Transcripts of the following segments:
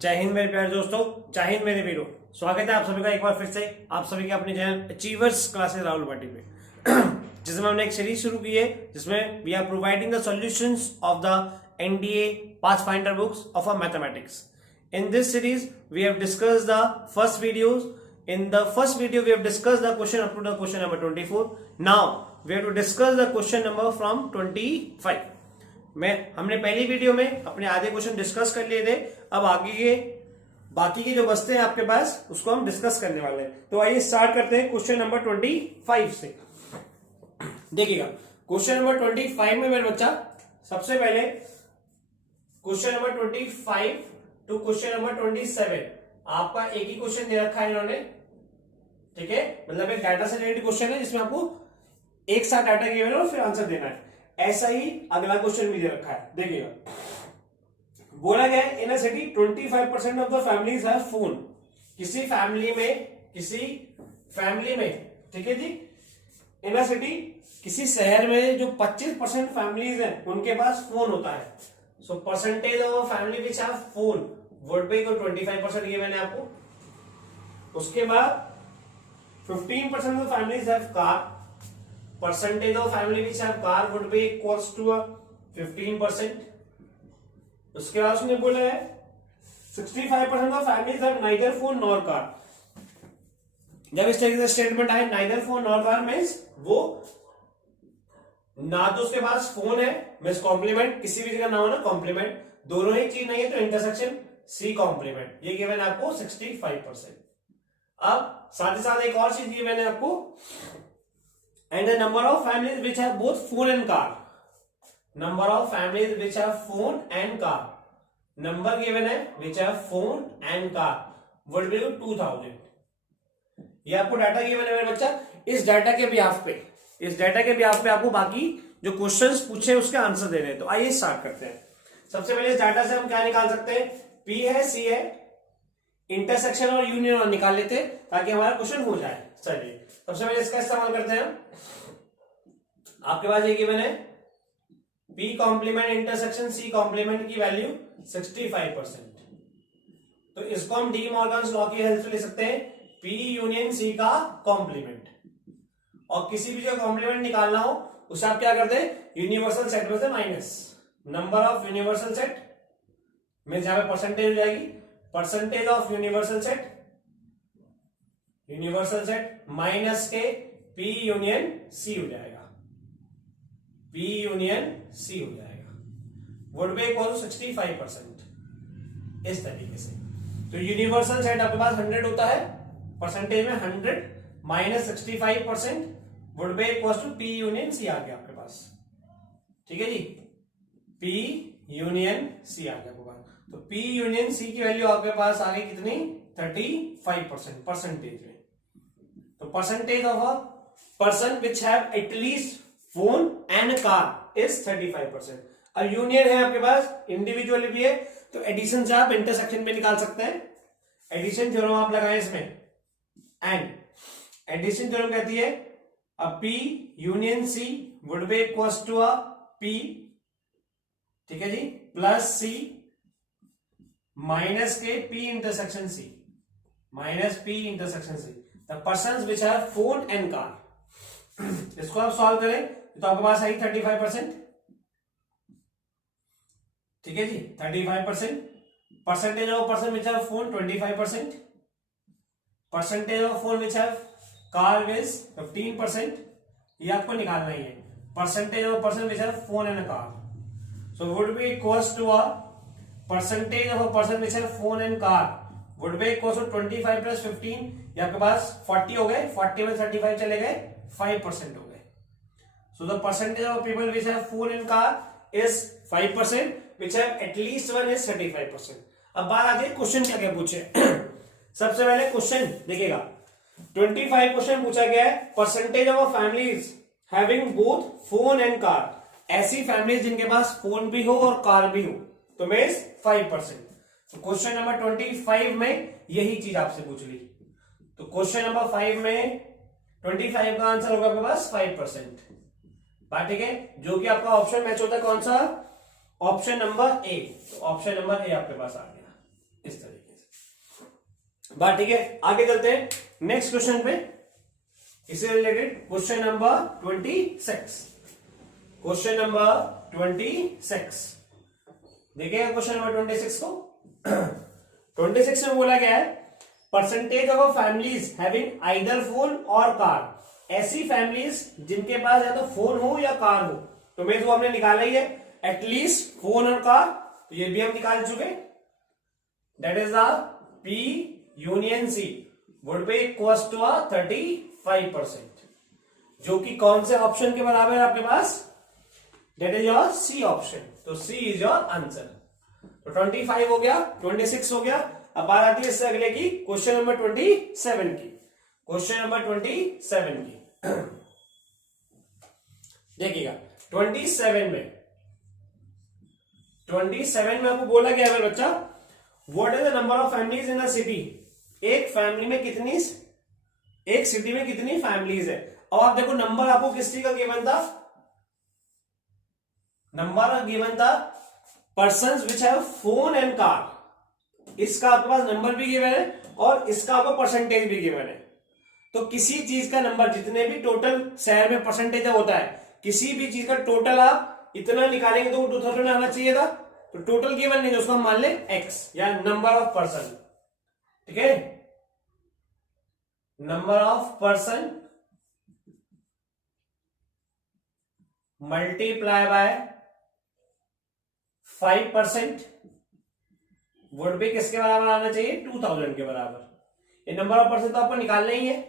जय हिंद मेरे प्यारे दोस्तों, जय हिंद मेरे वीरों। स्वागत है आप सभी का एक बार फिर से आप सभी के अपने channel Achievers Classes Rahul Bhati पे जिसमें हमने एक सीरीज शुरू की है जिसमें we are providing the solutions of the NDA Pathfinder books of a mathematics. In this series, we have discussed the first videos. In the first video, we have discussed the question up to the question number 24. Now, we have to discuss the question number from 25. हमने पहली video में अपने आधे question discuss कर लिए थे। अब आगे के बाकी के जो बचते हैं आपके पास उसको हम डिस्कस करने वाले हैं। तो आइए स्टार्ट करते हैं क्वेश्चन नंबर 25 से। देखिएगा क्वेश्चन नंबर 25 में मेरे बच्चा सबसे पहले question number 25 to question number 27 आपका एक ही क्वेश्चन दे रखा है इन्होंने, ठीक है। मतलब एक डाटा से रिलेटेड क्वेश्चन है जिसमें आपको एक साथ डाटा गिवन है और फिर आंसर देना है। ऐसा ही अगला क्वेश्चन भी दे रखा है। देखिएगा बोला गया है in a city 25% of the families have phone. किसी फैमिली में ठीक है जी, इन अ सिटी किसी शहर में जो 25% फैमिलीज हैं उनके पास फोन होता है। So percentage of family which have phone would be 25% ये मैंने आपको। उसके बाद 15% of families have car. Percentage of family which have car would be equals to 15%। उसके बाद उसने बोला है 65% of families have neither phone nor car. जब इस तरीके से स्टेटमेंट आए neither phone nor car means वो ना तो उसके पास फोन है मींस कॉम्प्लीमेंट, किसी भी जगह ना हो ना कॉम्प्लीमेंट, दोनों ही चीज नहीं है तो इंटरसेक्शन सी कॉम्प्लीमेंट। ये गिवन है आपको 65%। अब साथ ही साथ एक और चीज गिवन है आपको and the number of families which have both phone and car. Number of families which have phone and car, number given है which have phone and car would be 2000। ये आपको डाटा गिवन है मेरे बच्चा। इस data के behalf पे आपको बाकी जो क्वेश्चंस पूछे उसके आंसर देने हैं। तो आइए स्टार्ट करते हैं। सबसे पहले इस डाटा से हम क्या निकाल सकते हैं, P है, C है, इंटरसेक्शन और यूनियन और निकाल लेते हैं ताकि हमारा क्वेश्चन हो जाए। चलिए सबसे पहले इसका इस्तेमाल करते हैं। आपके पास ये गिवन है P complement intersection C complement की वैल्यू 65%। तो इसको हम डी मॉर्गन्स लॉ की हेल्प से ले सकते हैं P यूनियन C का कॉम्प्लीमेंट। और किसी भी जो कॉम्प्लीमेंट निकालना हो उसे आप क्या करते हैं, यूनिवर्सल सेट में से minus number of universal set में जहां पे परसेंटेज हो जाएगी, percentage of universal set minus के P यूनियन C हो जाएगा। P यूनियन C हो जाएगा वुड बी इक्वल टू 65%। इस तरीके से तो यूनिवर्सल सेट आपके पास 100 होता है, परसेंटेज में 100 minus 65% would be equal to P union C आ गया आपके पास, ठीक है जी। P यूनियन C आ गया आपके पास। तो P यूनियन C की वैल्यू आपके पास आ गई कितनी, 35% परसेंटेज में। तो percentage of a person which have at least phone and car is 35%। अब यूनियन है आपके पास, इंडिविजुअल भी है, तो एडिशन से आप इंटरसेक्शन में निकाल सकते हैं। एडिशन थ्योरम आप लगाएं इसमें एंड एडिशन थ्योरम कहती है अब P union C would be equals to a P, ठीक है जी, प्लस C माइनस के P intersection C, minus P intersection C the persons which have phone and car. इसको आप सॉल्व करें तो आपके पास आई 35%, ठीक है जी, 35%। Percentage of person which have phone 25%, percentage of phone which have car is 15%। ये आपको निकालना ही है, percentage of person which have phone and car. So would be equals to a percentage of a person which have phone and car would be equals to 25 plus 15। ये आपके पास 40 हो गए, 40 में 35 चले गए, 5% हो गए। So the percentage of people which have phone and car is 5%, which have at least one is 35%। अब बात आती है क्वेश्चन क्या क्या पूछे। सबसे पहले क्वेश्चन देखिएगा 25 क्वेश्चन पूछा गया है, percentage of families having both phone and car. ऐसी फैमिलीज जिनके पास फोन भी हो और कार भी हो, तो मींस 5%। तो क्वेश्चन नंबर 25 में यही चीज आपसे पूछ ली। तो क्वेश्चन नंबर 5 में 25 का आंसर होगा आपके पास 5%। बात ठीक है, जो कि आपका ऑप्शन मैच होता है कौन सा, ऑप्शन नंबर ए। तो ऑप्शन नंबर ए आपके पास आ गया। इस तरीके से बात ठीक है। आगे चलते हैं नेक्स्ट क्वेश्चन पे, इससे related question number 26। Question number 26 देखिएगा क्वेश्चन नंबर 26 को। 26 में बोला गया है percentage of families having either phone और कार। ऐसी फैमिलीज जिनके पास या तो फोन हो या कार हो, तो मैं तो हमने निकाला ही है एटलीस्ट फोन और कार, तो ये भी हम निकाल चुके। That is the P union C would be equal to 35%, जो कि कौन से ऑप्शन के बराबर है आपके पास? That is your C option, तो C इज योर आंसर। तो 25 हो गया, 26 हो गया। अब बात आती है इससे अगले की, क्वेश्चन नंबर 27 की। क्वेश्चन नंबर 27 की देखिएगा। 27 में आपको बोला गया है बच्चा, what is the number of families in a city. एक फैमिली में कितनी, एक सिटी में कितनी फैमिलीज है। अब आप देखो नंबर आपको किस चीज का गिवन था, नंबर गिवन था persons which have phone and car. इसका आपके पास नंबर भी गिवन है और इसका आपको परसेंटेज भी गिवन है। तो किसी चीज का नंबर, जितने भी टोटल शहर में परसेंटेज होता है, किसी भी चीज का टोटल आप इतना निकालेंगे तो वो 2000 आना चाहिए था। तो टोटल गिवन नहीं, उसको हम मान ले x या नंबर ऑफ पर्सन, ठीक है, number of person multiply by 5% would भी किसके बराबर आना चाहिए? 2000 के बराबर। ये नंबर ऑफ पर्सन तो आपको निकालना ही है।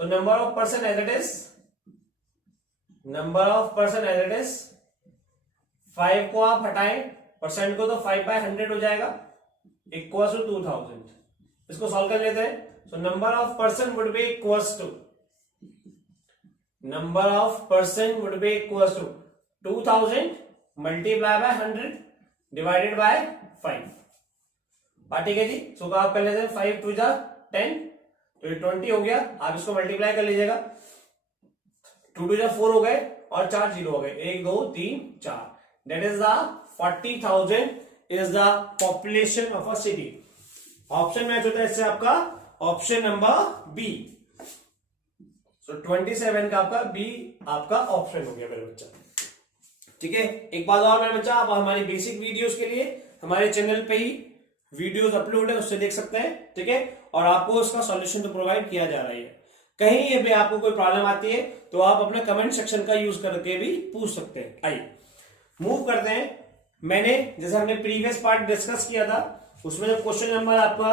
So number of person as it is, number of person as it is, 5 को आप हटाएं परसेंट को, तो 5/100 हो जाएगा इक्वल टू 2000। इसको सॉल्व कर लेते हैं। So number of person would be equal to, number of person would be equal to 2000 multiply by 100 divided by 5। ठीक है जी। सो आप कर लेते हैं 5 2 जा 10, तो ये 20 हो गया। आप इसको मल्टीप्लाई कर लीजिएगा, 2 2 जा 4 हो गए और 4 0 हो गए, 1 2 3 4। That is the 40,000 is the population of a city. Option match होता है इससे आपका ऑप्शन नंबर बी। सो 27 का आपका बी आपका ऑप्शन हो गया मेरे बच्चा, ठीक है। एक बात और मेरे बच्चा, आप हमारी बेसिक वीडियोस के लिए हमारे चैनल पे ही वीडियोस अपलोड है, उससे देख सकते हैं, ठीक है। और आपको उसका सॉल्यूशन तो प्रोवाइड किया जा रहा है। कहीं ये भी आपको कोई प्रॉब्लम आती है तो आप अपने कमेंट सेक्शन का यूज करके भी पूछ सकते हैं। आइए मूव करते हैं। मैंने जैसे हमने प्रीवियस पार्ट डिस्कस किया था, उसमें जब क्वेश्चन नंबर आपका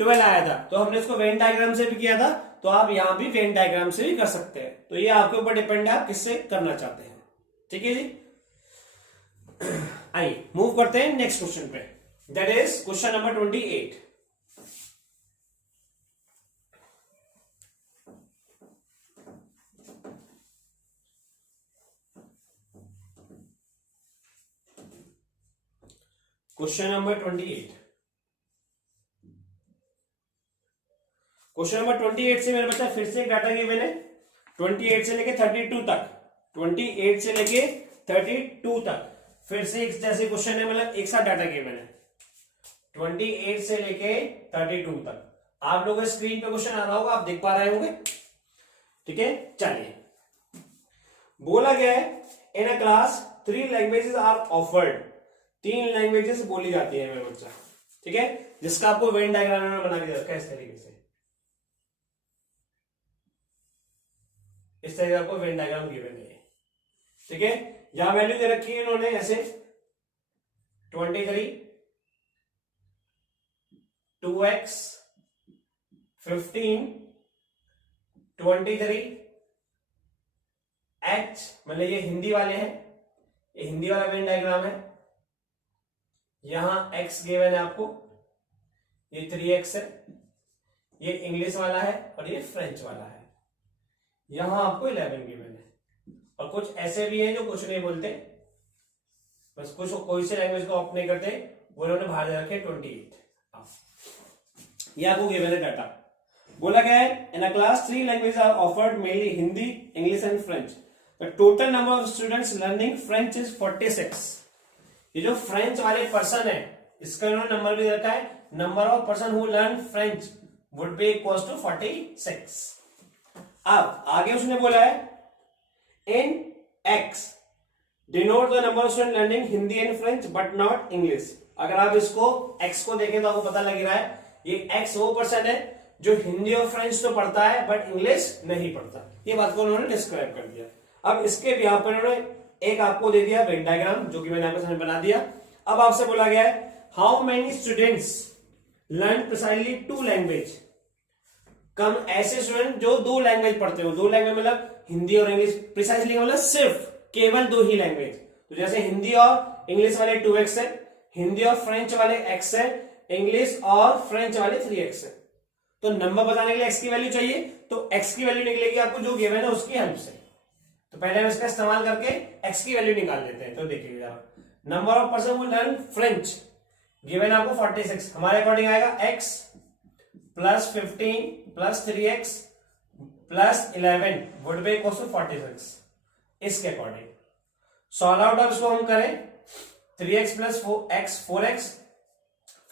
12 आया था तो हमने इसको वेन डायग्राम से भी किया था, तो आप यहां भी वेन डायग्राम से भी कर सकते हैं। तो ये आपके ऊपर डिपेंड है आप किससे करना चाहते हैं, ठीक है जी। आइए मूव करते हैं नेक्स्ट क्वेश्चन पे, that is question number 28। Question number 28। Question number 28 से मेरे बच्चा फिर से एक डाटा गिवन है 28 से लेके 32 तक, 28 से लेके 32 तक फिर से एक जैसे क्वेश्चन है, मतलब एक साथ डाटा गिवन है 28 से लेके 32 तक। आप लोगों के स्क्रीन पे क्वेश्चन आ रहा होगा, आप देख पा रहे होंगे, ठीक है। चलिए, बोला गया है in a class 3 languages are offered. 3 languages बोली जाती है मेरे बच्चा, ठीक है, जिसका आपको वेन डायग्राम में बना के रखा है इस तरीके से। इस तरह आपको वेन डायग्राम गिवन है, ठीक है। यहां वैल्यू दे रखी है इन्होंने ऐसे 23, 2x, 15, 23, h, मतलब ये हिंदी वाले हैं, ये हिंदी वाला वेन डायग्राम है। यहां x गिवन है आपको, ये 3x है, ये इंग्लिश वाला है और ये फ्रेंच वाला है। यहां आपको 11 गिवन है, और कुछ ऐसे भी हैं जो कुछ नहीं बोलते, बस कुछ कोई से लैंग्वेज को ऑप्ट नहीं करते, वो उन्होंने बाहर दे रखे 28। ये आपको गिवन है डाटा। बोला गया है in a class 3 language are offered, mainly Hindi, English and French. The total number of students learning French is 46। ये जो फ्रेंच वाले पर्सन है इसका इन्होंने नंबर भी दे रखा है, number of person who learn French would be equal to 46। अब आगे उसने बोला है in x denote the number of student learning Hindi and French but not English. अगर आप इसको एक्स को देखें तो आपको पता लग रहा है ये एक्स वो पर्सन है जो हिंदी और फ्रेंच तो पढ़ता है बट इंग्लिश नहीं पढ़ता। ये बात को उन्होंने डिस्क्राइब कर दिया। अब इसके भी यहां पर उन्होंने एक आपको दे दिया वेन डायग्राम, जो कि मैंने आपके सामने बना दिया। अब आपसे बोला गया है how many students learn precisely 2 language. कम ऐसे स्टूडेंट जो 2 लैंग्वेज पढ़ते हो, 2 लैंग्वेज मतलब हिंदी और इंग्लिश, प्रिसाइसली मतलब सिर्फ केवल 2 ही लैंग्वेज। तो जैसे हिंदी और इंग्लिश वाले 2x है, हिंदी और फ्रेंच वाले x है, इंग्लिश और फ्रेंच वाले 3x है। तो नंबर बताने के लिए x की वैल्यू चाहिए, तो x की वैल्यू निकलेगी आपको जो गिवन है उसकी हेल्प से। तो पहले हम इसका इस्तेमाल करके x की वैल्यू निकाल लेते हैं। तो देखिए जरा, number of person who learn French given आपको 46, हमारे अकॉर्डिंग आएगा x plus 15 plus 3x plus 11 would be equal to 46। इसके अकॉर्डिंग सॉल्व आउट अब इसको हम करें 3x plus 4x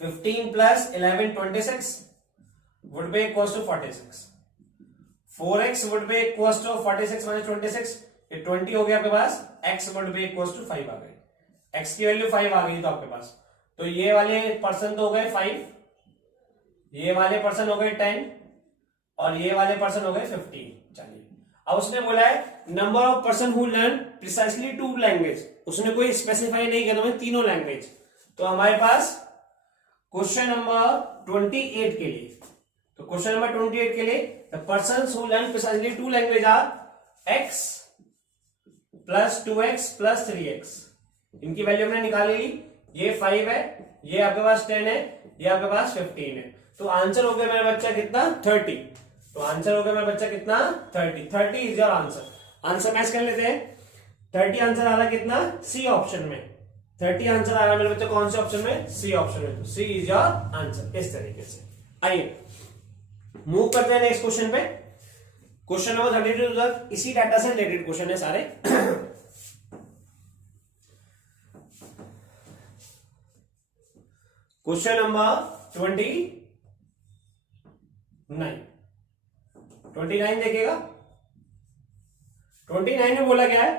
15 plus 11 26 would be equals to 46। 4x would be equals to 46 minus 26, ये 20 हो गया आपके पास। x would be equals to 5 आ गई, x की वैल्यू 5 आ गई तो आपके पास। तो ये वाले पर्सन तो हो गए 5, ये वाले पर्सन हो गए 10 और ये वाले पर्सन हो गए 15। चलिए अब उसने बोला है number of person who learn precisely 2 language, उसने कोई स्पेसिफाई नहीं किया तो तीनों लैंग्वेज। तो हमारे पास क्वेश्चन नंबर 28 के लिए, तो क्वेश्चन नंबर 28 के लिए the persons who learn precisely 2 language are x plus 2x plus 3x। इनकी वैल्यू हमने निकाली ली, ये 5 है, ये आपके पास 10 है, ये आपके पास 15 है। तो आंसर हो गया मेरा बच्चा कितना 30। तो आंसर हो गया मेरा बच्चा कितना 30 is your answer. Answer match कर लेते हैं। 30 आंसर आ रहा कितना सी ऑप्शन में, 30 आंसर आ रहा मेरे बच्चे कौन से ऑप्शन में, सी ऑप्शन में। तो सी इज योर आंसर। इस तरीके से आइए मूव करते हैं नेक्स्ट क्वेश्चन पे। क्वेश्चन नंबर 32 इसी डाटा से रिलेटेड क्वेश्चन है सारे। क्वेश्चन नंबर 29 देखिएगा। 29 में बोला गया है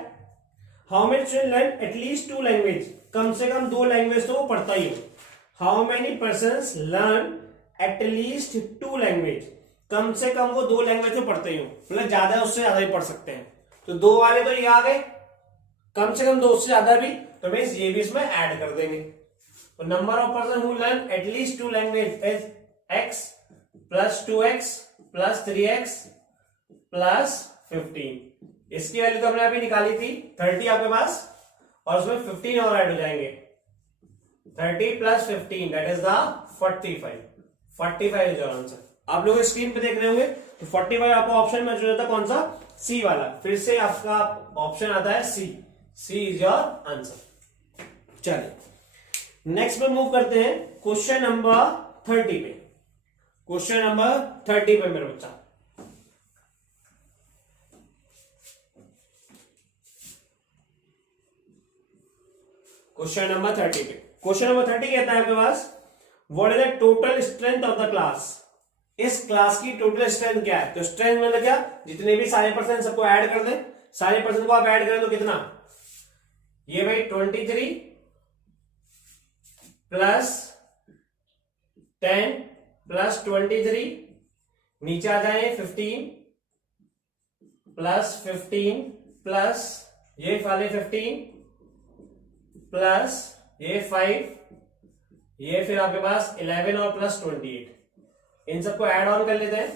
how many student learn at least 2 language, कम से कम 2 लैंग्वेज तो वो पढ़ता ही हो। How many persons learn at least 2 language, कम से कम वो 2 लैंग्वेज तो पढ़ते ही हो, मतलब ज्यादा उससे ज्यादा भी पढ़ सकते हैं। तो 2 वाले तो ये आ गए, कम से कम 2 से ज्यादा भी, तो मीन्स ये भी इसमें ऐड कर देंगे। तो number of person who learn at least 2 language is x plus 2x plus 3x plus 15। इसकी वैल्यू तो हमने अभी निकाली थी 30 आपके पास, और उसमें 15 और ऐड हो जाएंगे। 30 plus 15 that is the 45 is your answer. आप लोग स्क्रीन पे देख रहे होंगे तो 45 आपको ऑप्शन में जो था कौन सा, सी वाला। फिर से आपका ऑप्शन आता है सी इज योर आंसर। चलिए नेक्स्ट पे मूव करते हैं क्वेश्चन नंबर 30 पे। क्वेश्चन नंबर 30 पे मेरे बच्चा, क्वेश्चन नंबर 30 पे। क्वेश्चन नंबर 30 कहता है आपके पास what is the total strength of the class. इस क्लास की टोटल स्ट्रेंथ क्या है। तो स्ट्रेंथ मतलब क्या, जितने भी सारे पर्सन सबको ऐड कर दें, सारे पर्सन को आप ऐड करें तो कितना, ये भाई 23 प्लस 10 प्लस 23, नीचे आ जाए 15 प्लस 15 प्लस ये वाले 15 प्लस ये 5, ये फिर आपके पास 11 और प्लस 28। इन सबको ऐड ऑन कर लेते हैं।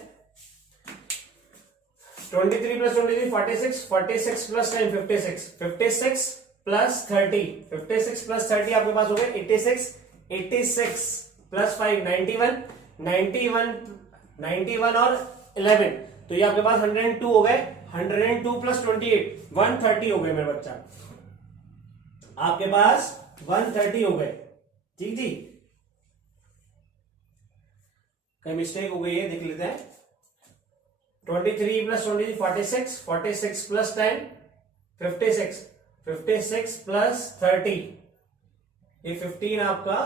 23 प्लस 23 46, 46 प्लस 10 56, 56 प्लस 30, 56 प्लस 30 आपके पास हो गए 86, 86 प्लस 5 91, 91 और 11, तो ये आपके पास 102 हो गए। 102 प्लस 28 130 हो गए मेरे बच्चा, आपके पास 130 हो गए। ठीक जी, कहीं मिस्टेक हो गई है, देख लेते हैं। 23 प्लस 23 46, 46 प्लस 10 56, 56 प्लस 30 ये 15 आपका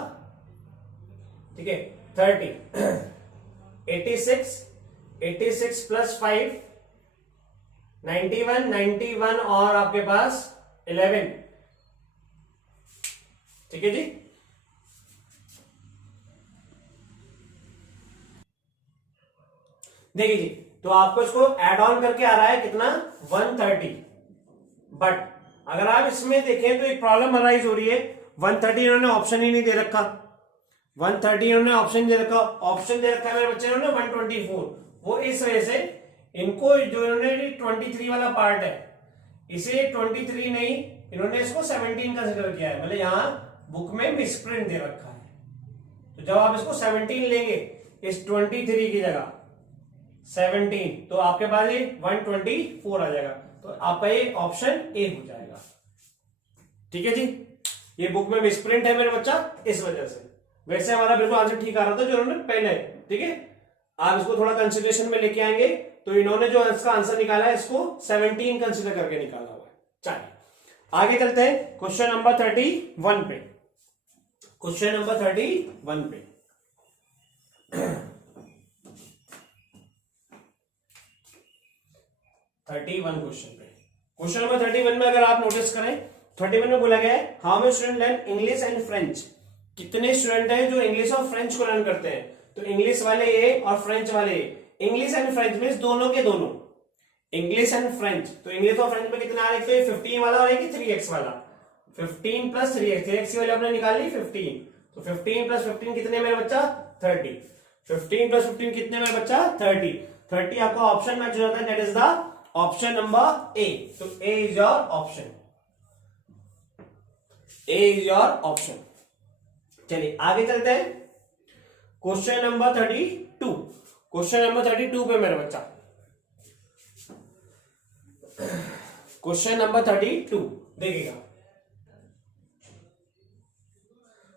ठीक है 30 86 86 प्लस 5 91 91 और आपके पास 11, ठीक है जी। देखिए जी, तो आपको इसको एड ऑन करके आ रहा है कितना 130, बट अगर आप इसमें देखें तो एक प्रॉब्लम अराइज हो रही है। 130 इन्होंने ऑप्शन ही नहीं दे रखा, 130 इन्होंने ऑप्शन दे रखा, ऑप्शन दे रखा है मेरे बच्चे ने 124। वो इस वजह से इनको जो इन्होंने 23 वाला पार्ट है इसे 23 नहीं, इन्होंने इसको 17 कंसिडर किया है, मतलब यहां बुक में मिसप्रिंट दे रखा है। तो जब आप इसको 17 लेंगे इस 23 की जगह 17, तो आपके पास ये 124 आ जाएगा। तो आपका ये ऑप्शन ए हो जाएगा, ठीक है जी। ये बुक में मिसप्रिंट है मेरे बच्चा, इस वजह से। वैसे हमारा बिल्कुल आंसर ठीक आ रहा था जो उन्होंने पहले, ठीक है। आप इसको थोड़ा कंसिडरेशन में लेके आएंगे तो इन्होंने जो इसका आंसर निकाला है इसको 17 कंसिडर करके निकाला हुआ है। चलिए आगे चलते हैं क्वेश्चन नंबर 31 पे। क्वेश्चन नंबर 31 पे 31 क्वेश्चन पे, क्वेश्चन नंबर 31 में अगर आप नोटिस करें 31 में बोला गया है how many student learn English and French. कितने स्टूडेंट हैं जो इंग्लिश और फ्रेंच को लर्न करते हैं। तो इंग्लिश वाले ए और फ्रेंच वाले ए, इंग्लिश एंड फ्रेंच मींस दोनों के दोनों, इंग्लिश एंड फ्रेंच। तो इंग्लिश और फ्रेंच में कितना आ रहा है, 15 वाला और 3x वाला, 15 प्लस 3x, 3x की वैल्यू आपने निकाल ली 15, तो 15 प्लस 15 कितने मेरे बच्चा 30, 15 प्लस 15 कितने मेरे बच्चा 30, 30 आपका ऑप्शन मैच हो जाता है, that is the option number A. तो A is your option, A is your option. चलिए आगे चलते हैं क्वेश्चन नंबर 32। क्वेश्चन नंबर 32 पे मेरे बच्चा, क्वेश्चन नंबर 32 देखिएगा।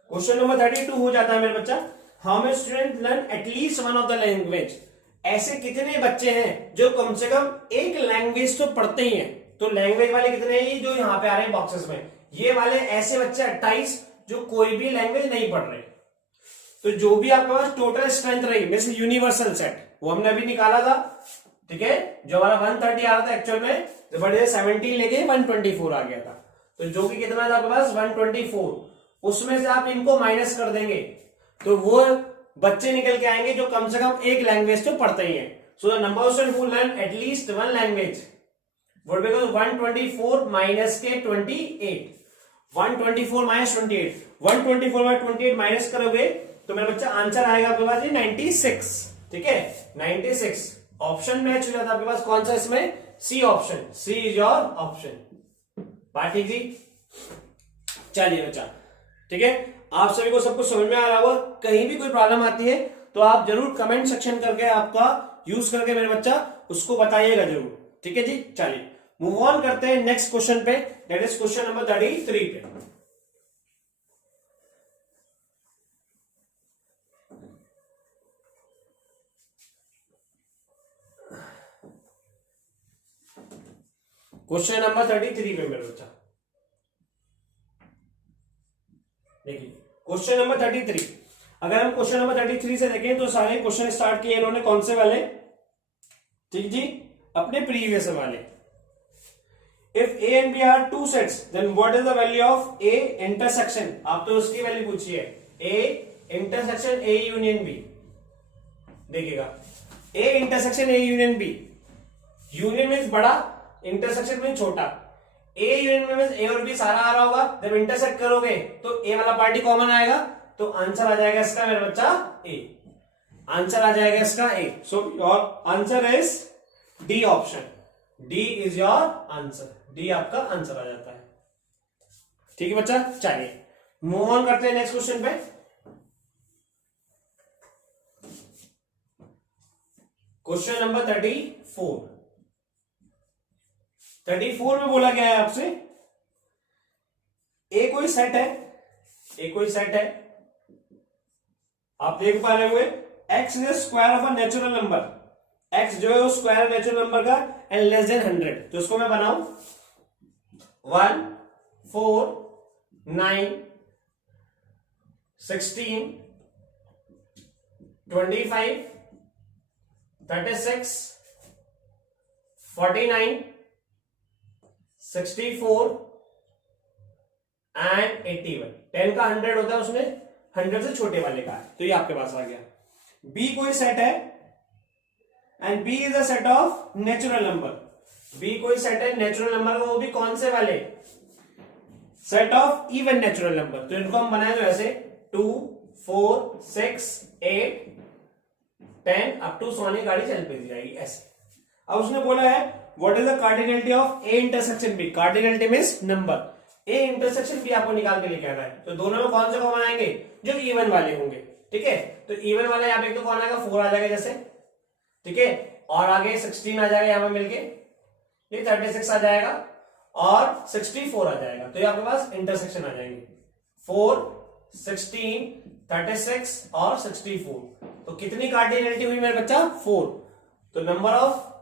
क्वेश्चन नंबर 32 हो जाता है मेरे बच्चा how many student learn at least one of the language. ऐसे कितने बच्चे हैं जो कम से कम एक लैंग्वेज तो पढ़ते ही हैं। तो लैंग्वेज वाले कितने हैं जो यहां पे आ रहे हैं बॉक्सेस में, ये वाले ऐसे बच्चे 28 जो कोई भी लैंग्वेज नहीं पढ़ रहे। तो जो भी आपके पास टोटल स्ट्रेंथ रही मिस यूनिवर्सल सेट वो हमने अभी निकाला था, ठीक है। जो हमारा 130 आ रहा था एक्चुअल में, तो बड़े 17 लेके 124 आ गया था। तो जो कि कितना था आपके पास 124, उसमें से आप इनको माइनस कर देंगे तो वो बच्चे निकल के आएंगे जो कम से कम एक लैंग्वेज तो पढ़ते ही हैं। So the number of student who learn at least one language would be 124 minus के 28, 124 माइनस 28, 124 में 28 माइनस करोगे तो मेरा बच्चा आंसर आएगा आपके पास 96, ठीक है 96। ऑप्शन मैच हो जाता है आपके पास कौन सा इसमें, C option, C is your option. बात ठीक जी। चलिए बच्चा ठीक है, आप सभी को सब कुछ समझ में आ रहा होगा। कहीं भी कोई प्रॉब्लम आती है तो आप जरूर कमेंट सेक्शन करके आपका यूज करके मेरे बच्चा उसको बताइएगा जरूर, ठीक है जी। चलिए मूव ऑन करते हैं नेक्स्ट क्वेश्चन पे, दैट इज क्वेश्चन नंबर 33 पे। क्वेश्चन नंबर 33 पे मेरे बच्चा देखिए, क्वेश्चन नंबर 33। अगर हम क्वेश्चन नंबर 33 से देखें तो सारे क्वेश्चन स्टार्ट किए इन्होंने कौन से वाले, ठीक जी, अपने प्रीवियस वाले। If A and B are two sets then what is the value of A intersection. आप तो उसकी वैल्यू पूछिए, A intersection A union B. देखिएगा A intersection A union B, union means बड़ा, इंटरसेक्शन मीन्स छोटा। ए यूनियन में ए और बी सारा आ रहा होगा, जब इंटरसेक्ट करोगे तो ए वाला पार्टी कॉमन आएगा, तो आंसर आ जाएगा इसका मेरा बच्चा ए, आंसर आ जाएगा इसका A. So your answer is D option, D is your answer, D आपका आंसर आ जाता है, ठीक है बच्चा। चलिए मूव ऑन करते हैं नेक्स्ट क्वेश्चन पे। क्वेश्चन नंबर 34 में बोला गया है आपसे ए कोई सेट है, ए कोई सेट है, आप देख पा रहे हुए x is square of a natural number, x जो है वो स्क्वायर नेचुरल नंबर का एंड लेस देन 100। तो इसको मैं बनाऊं 1 4 9 16 25, 36, 49, 64 एंड 81। 10 का 100 होता है, उसमें 100 से छोटे वाले का है, तो ये आपके पास आ गया। बी कोई सेट है and B is a set of natural number. B कोई सेट है नेचुरल नंबर का, वो भी कौन से वाले? Set of even natural number. तो इनको हम बनाए तो ऐसे 2, 4, 6, 8, 10 अप टू सोने गाड़ी चल पे जाएगी ऐसे। अब उसने बोला है what is the cardinality of A intersection B. Cardinality means number. A intersection B आपको निकाल के लेके आना है, तो दोनों में कौन से कॉमन आएंगे? जो इवन वाले होंगे, ठीक है। तो इवन वाला यहाँ पे एक तो कौन आएगा? 4 आ जाएगा जैसे, ठीक है, और आगे 16 आ जाएगा यहाँ पे मिलके, ये 36 आ जाएगा और 64 आ जाएगा। तो ये आपके पास इंटरसेक्शन आ जाएंगे 4, 16, 36 और 64। तो कितनी कार्डिनलिटी हुई मेरे बच्चा? 4। तो number of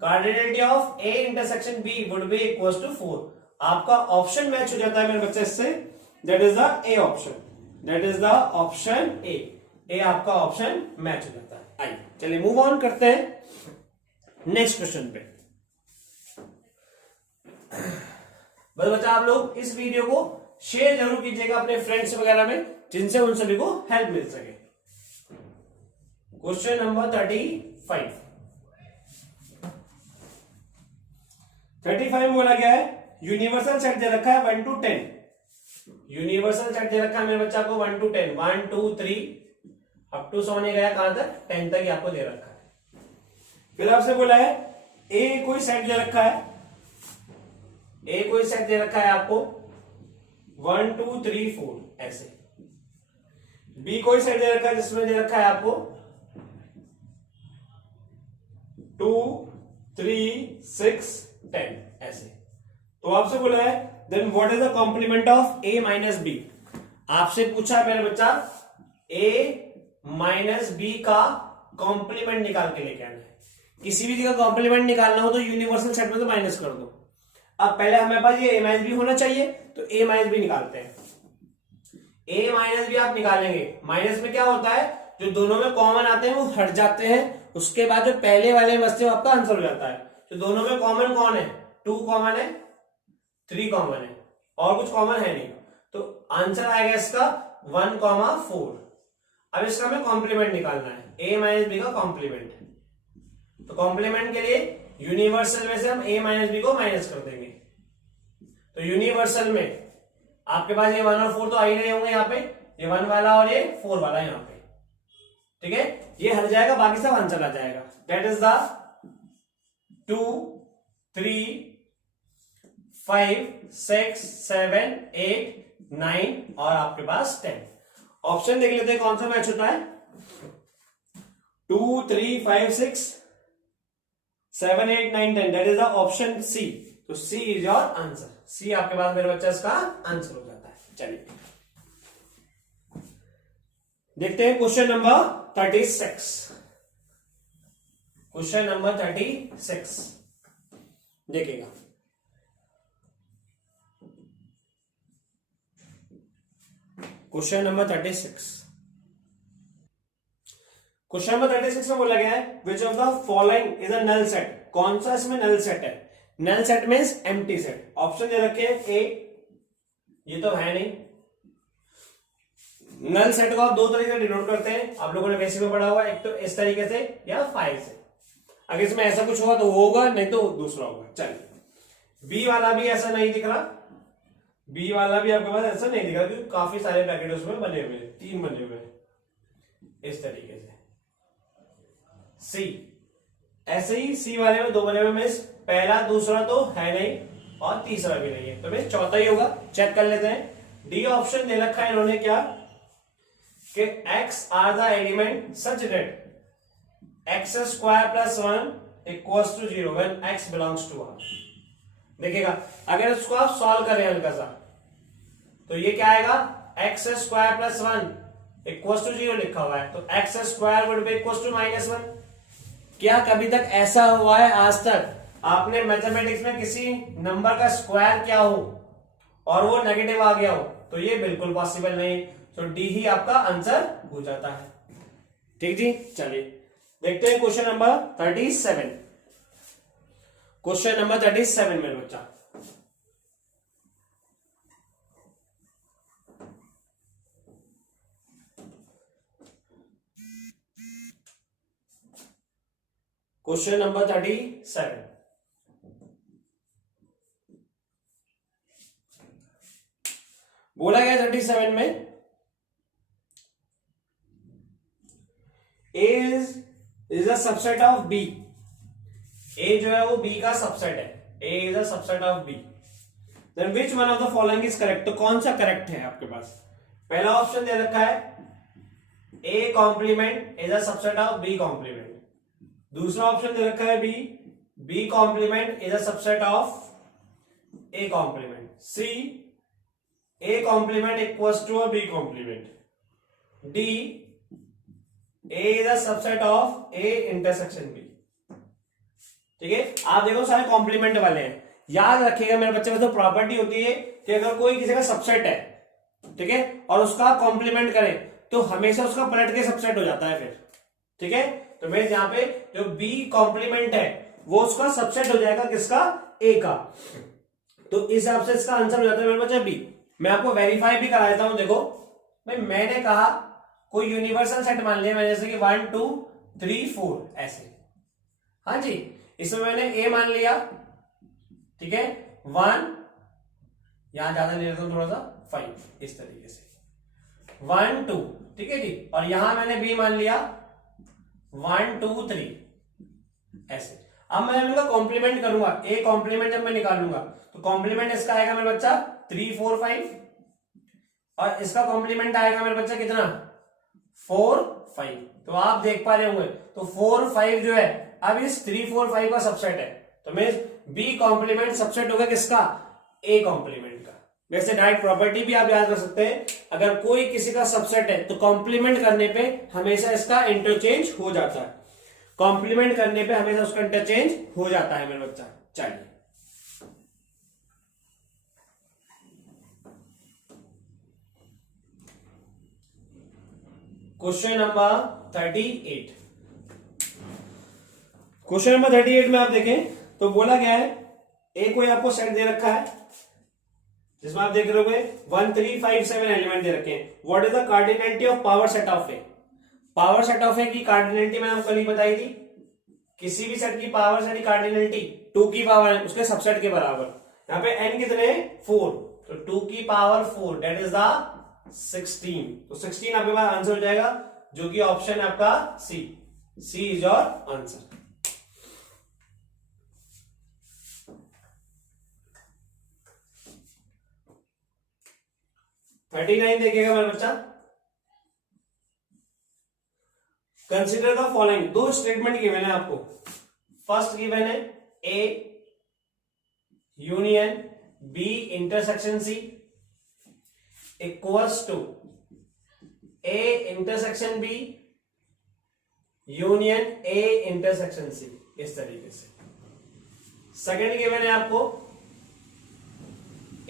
cardinality of A intersection B would be equal to 4। आपका ऑप्शन मैच हो जाता है मेरे बच्चे इससे, that is the A option, that is the option A. A आपका ऑप्शन मैच हो जाता है। आइए चलिए मूव ऑन करते हैं नेक्स्ट क्वेश्चन पे। बस बच्चा आप लोग इस वीडियो को शेयर जरूर कीजिएगा अपने फ्रेंड्स वगैरह में, जिनसे उन सभी को हेल्प मिल सके। क्वेश्चन नंबर 35 में बोला गया है यूनिवर्सल सेट दे रखा है 1 to 10। यूनिवर्सल सेट दे रखा है मेरे बच्चा को 1 to 10, 1 2 3 अप टू सोने गया कहां तक? 10 तक ही आपको दे रखा है। फिर आपसे बोला है ए कोई सेट दे रखा है, ए कोई सेट दे रखा है आपको 1 2 3 4 ऐसे। बी कोई सेट दे रखा है जिसमें दे रखा है आपको 2 3 6 10 ऐसे। तो आपसे बोला है then what is the complement of A minus B. आपसे पूछा है मेरे बच्चा ए माइनस बी का कॉम्प्लीमेंट निकाल के लेके आना है। किसी भी चीज का कॉम्प्लीमेंट निकालना हो तो यूनिवर्सल सेट में तो माइनस कर दो। अब पहले हमारे पास ये ए माइनस बी होना चाहिए, तो ए माइनस बी निकालते हैं। ए माइनस बी आप निकालेंगे, माइनस में क्या होता है जो दोनों में कॉमन आते हैं वो हट जाते हैं, उसके बाद जो पहले वाले बचते हैं आपका आंसर हो जाता है। तो दोनों में कॉमन कौन है? 2 कॉमन है, 3 कॉमन है और कुछ कॉमन है नहीं, तो आंसर आएगा इसका 1, 4। अब इसका हमें कॉम्प्लीमेंट निकालना है, ए माइनस बी का कॉम्प्लीमेंट। तो कॉम्प्लीमेंट के लिए यूनिवर्सल में से हम ए माइनस बी को माइनस कर देंगे। तो यूनिवर्सल में आपके पास ये 1 और 4 तो आ ही रहे होंगे यहाँ पे, ये 1 वाला और ये 4 वाला यहाँ पे, ठीक है। ये हट जाएगा, बाकी सब आंसर आ जाएगा। दैट इज द 2 3 5 6 7 8 9 और आपके पास 10। ऑप्शन देख लेते हैं कौन सा मैच होता है। 2 3 5 6 7 8 9 10 that is the option C. तो C is your answer. C आपके पास मेरे बच्चा इसका आंसर हो जाता है। चलिए देखते हैं क्वेश्चन नंबर 36। क्वेश्चन नंबर 36 देखिएगा। Question number 36। क्वेश्चन नंबर 36 में बोला गया है which of the following is a null set. कौन सा इसमें नल सेट है? Null set means empty set. Option दे रखे हैं ए, ये तो है नहीं। नल सेट को आप 2 तरीके से डिनोट करते हैं, आप लोगों ने बेसिक में पढ़ा हुआ, एक तो इस तरीके से या 5 से। अगर इसमें ऐसा कुछ होगा तो होगा, नहीं तो दूसरा होगा। चलिए बी वाला भी ऐसा नहीं दिख रहा, बी वाला भी आपके पास ऐसा नहीं दिख रहा क्योंकि काफी सारे पैकेट उसमें बने हुए हैं, 3 बने हुए हैं इस तरीके से। सी ऐसे ही, सी वाले में 2 बने हुए मिस, पहला दूसरा तो है नहीं और तीसरा भी नहीं है, तो मिस चौथा ही होगा। चेक कर लेते हैं। डी ऑप्शन दे रखा है इन्होंने क्या कि x are the element such that x square plus 1 equals to 0 when x belongs to r। देखिएगा अगर इसको आप सॉल्व करें हल्का सा तो ये क्या आएगा, x square plus 1 equals to 0 लिखा हुआ है, तो x square would be equals to -1। क्या कभी तक ऐसा हुआ है आज तक आपने मैथमेटिक्स में किसी नंबर का स्क्वायर किया हो और वो नेगेटिव आ गया हो? तो ये बिल्कुल पॉसिबल नहीं। तो डी ही आपका आंसर हो जाता है। ठीक जी, चलिए देखते हैं क्वेश्चन नंबर 37। क्वेश्चन नंबर 37 मेरे बच्चा, क्वेश्चन नंबर 37 बोला गया 37 में A is a subset of B। A जो है वो B का सबसेट है। A is a subset of B। Then which one of the following is correct? तो कौन सा करेक्ट है आपके पास? पहला ऑप्शन दे रखा है A complement is a subset of B complement. दूसरा ऑप्शन दे रखा है B complement is a subset of A complement. C A complement equals to a B complement. D A is a subset of A intersection B। ठीक है, आप देखो सारे complement वाले हैं। याद रखिएगा मेरे बच्चे में तो प्रॉपर्टी होती है कि अगर कोई किसी का सबसेट है, ठीक है, और उसका कॉम्प्लीमेंट करे तो हमेशा उसका पलट के सबसेट हो जाता है फिर। ठीक है, तो मैं यहां पे जो B कॉम्प्लीमेंट है वो उसका सबसेट हो जाएगा किसका? A का। तो इस हिसाब से इसका आंसर हो जाता है मेरे बच्चे B। मैं आपको वेरीफाई भी करा देता हूं। देखो भाई, मैंने कहा कोई यूनिवर्सल सेट मान लिया मैंने, जैसे कि 1 2 3 4 ऐसे। हाँ जी, इसमें मैंने A मान लिया, ठीक है, 1, यहां ज्यादा ले लेता हूं थोड़ा सा, 5, इस तरीके से 1 2, ठीक है जी। और यहां मैंने B मान लिया 1 2 3 ऐसे। अब मैं इनका कॉम्प्लीमेंट करूंगा, A कॉम्प्लीमेंट जब मैं निकालूंगा तो कॉम्प्लीमेंट इसका आएगा मेरे बच्चा 3 4 5, और इसका कॉम्प्लीमेंट आएगा मेरे बच्चा कितना? 4 5। तो आप देख पा रहे होंगे, तो 4 5 जो है अब इस 3 4 5 का सबसेट है। तो मैं B कॉम्प्लीमेंट सबसेट होगा किसका? A कॉम्प्लीमेंट का। वैसे डायरेक्ट प्रॉपर्टी भी आप याद रख सकते हैं, अगर कोई किसी का सबसेट है तो कॉम्प्लीमेंट करने पे हमेशा इसका इंटरचेंज हो जाता है। कॉम्प्लीमेंट करने पे हमेशा उसका इंटरचेंज हो जाता है मेरे बच्चा। चलिए क्वेश्चन नंबर 38। क्वेश्चन नंबर 38 में आप देखें तो बोला गया है एक कोई आपको सेट दे रखा है जिसमें आप देख रहे होगे 1 3 5 7 एलिमेंट दे रखे हैं। What is the cardinality of power set of A? Power set of A की कार्डिनलिटी मैंने आपको कल ही बताई थी। किसी भी सेट की पावर सेट की कार्डिनलिटी 2 की पावर है उसके सबसेट के बराबर। यहाँ पे n कितने? 4, तो 2 की पावर 4 दैट इज द 16। तो 16 आपके पास आंसर हो जाएगा, जो कि ऑप्शन है आपका C. C is your answer. Thirty 39 देखिएगा मेरा बच्चा। Consider the following. दो स्टेटमेंट गिवन है आपको। फर्स्ट गिवन है A union B intersection C equals to A intersection B union A intersection C, इस तरीके से। सेकेंड गिवन है आपको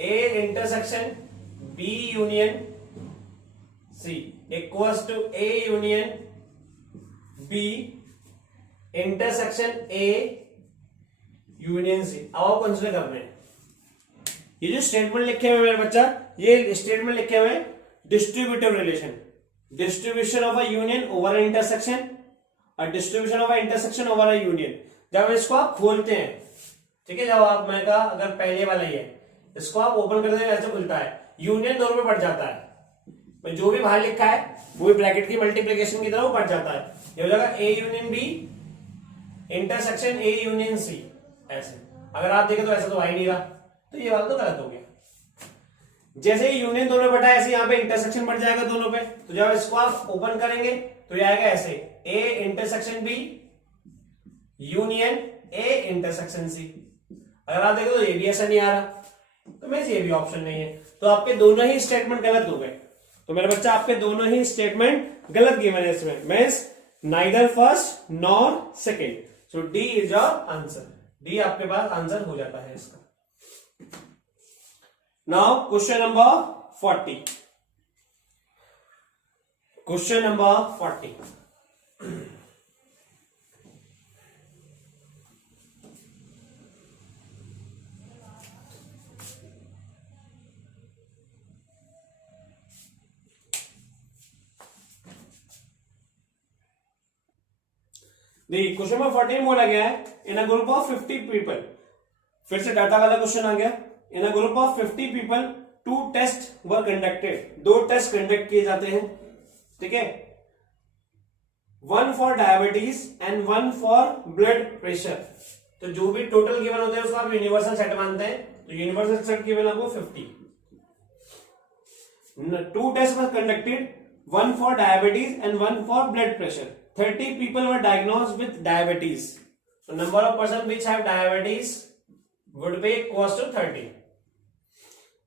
A intersection B union C equals to A union B intersection A union C. अब आप consider कर रहे हैं ये जो स्टेटमेंट लिखे हुए मेरे बच्चा, ये स्टेटमेंट लिखे हुए distributive relation, distribution of a union over intersection और distribution of a intersection over a union. जब इसको आप खोलते हैं, ठीक है, जब आप, मैंने कहा अगर पहले वाला ही है, इसको आप ओपन करते हैं ऐसे खुलता है, यूनियन दोनों में बढ़ जाता है। जो भी बाहर लिखा है वो भी ब्रैकेट की मल्टीप्लिकेशन की तरह वो बढ़ जाता है। ये हो जाएगा A union B intersection A union C ऐसे। अगर आप देखें तो ऐसा तो आ ही नहीं रहा, तो ये वाला तो गलत हो गया। जैसे ही यूनियन दोनों बढ़ा ऐसे यहाँ पे इंटरसेक्शन बढ़ जाएगा दोनों पे। तो जब इसको आप ओपन करेंगे तो ये आएगा ऐसे A intersection B union A intersection C. अगर आप देखें तो ये भी ऐसा नहीं आ रहा, तो मींस ये भी ऑप्शन नहीं है। तो आपके दोनों ही स्टेटमेंट गलत हो गए। तो मेरा बच्चा आपके दोनों ही स्टेटमेंट गलत गिवन है इसमें। Means neither first nor second. So D is your answer. D आपके पास आंसर हो जाता है इसका। Now question number 40। Question number 40 देखिए क्वेश्चन नंबर 14 बोला गया है in a group of 50 people, फिर से डाटा वाला क्वेश्चन आ गया। In a group of 50 people 2 test were conducted, 2 test conduct किए जाते हैं, ठीक है, 1 for diabetes and 1 for blood pressure. तो जो भी टोटल गिवन होते हैं उसको आप यूनिवर्सल सेट मानते हैं, तो यूनिवर्सल सेट गिवन आपको 50। 2 tests were conducted, 1 for diabetes and 1 for blood pressure. 30 people were diagnosed with diabetes. So number of persons which have diabetes would be equals to 30.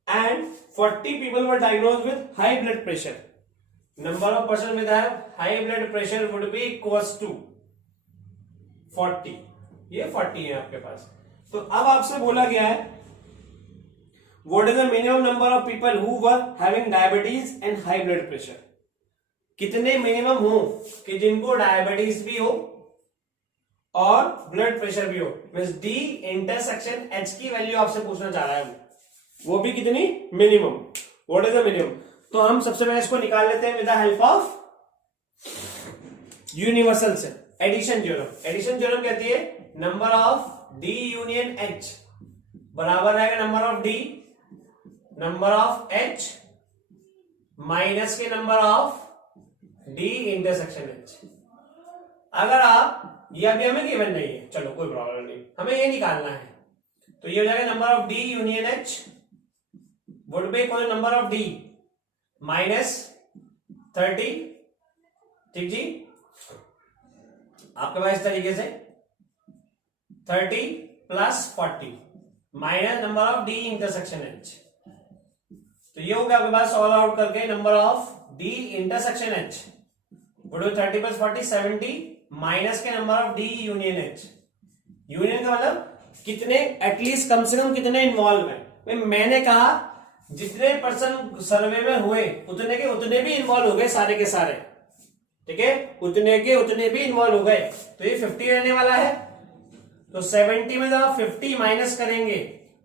And 40 people were diagnosed with high blood pressure. Number of persons with have high blood pressure would be equals to 40. ये 40 है आपके पास। तो अब आपसे बोला गया है What is the minimum number of people who were having diabetes and high blood pressure? कितने मिनिमम हो कि जिनको डायबिटीज भी हो और ब्लड प्रेशर भी हो। मींस डी इंटरसेक्शन एच की वैल्यू आपसे पूछना चाह रहा है, वो भी कितनी minimum. What is the minimum? तो हम सबसे पहले इसको निकाल लेते हैं with the help of universal से एडिशन थ्योरम। एडिशन थ्योरम कहती है number of D union H बराबर रहेगा number of D number of H minus के number of D intersection H. अगर आप ये अभी हमें गिवन नहीं है, चलो कोई प्रॉब्लम नहीं, हमें ये निकालना है, तो ये हो जाएगा number of D union H would be equal number of D minus 30, ठीक जी। आपके पास इस तरीके से 30 plus 40 minus number of D intersection H. तो ये हो गया आपके पास ऑल आउट करके number of D intersection H would be 30 plus 40 70 minus के number of D union H. Union का मतलब कितने, एटलीस्ट कम से कम कितने इन्वॉल्व है। मैंने कहा जितने पर्सन सर्वे में हुए उतने के उतने भी इन्वॉल्व हो गए, सारे के सारे, ठीक है, उतने के उतने भी इन्वॉल्व हो गए। तो ये 50 रहने वाला है, तो 70 में जब आप 50 माइनस करेंगे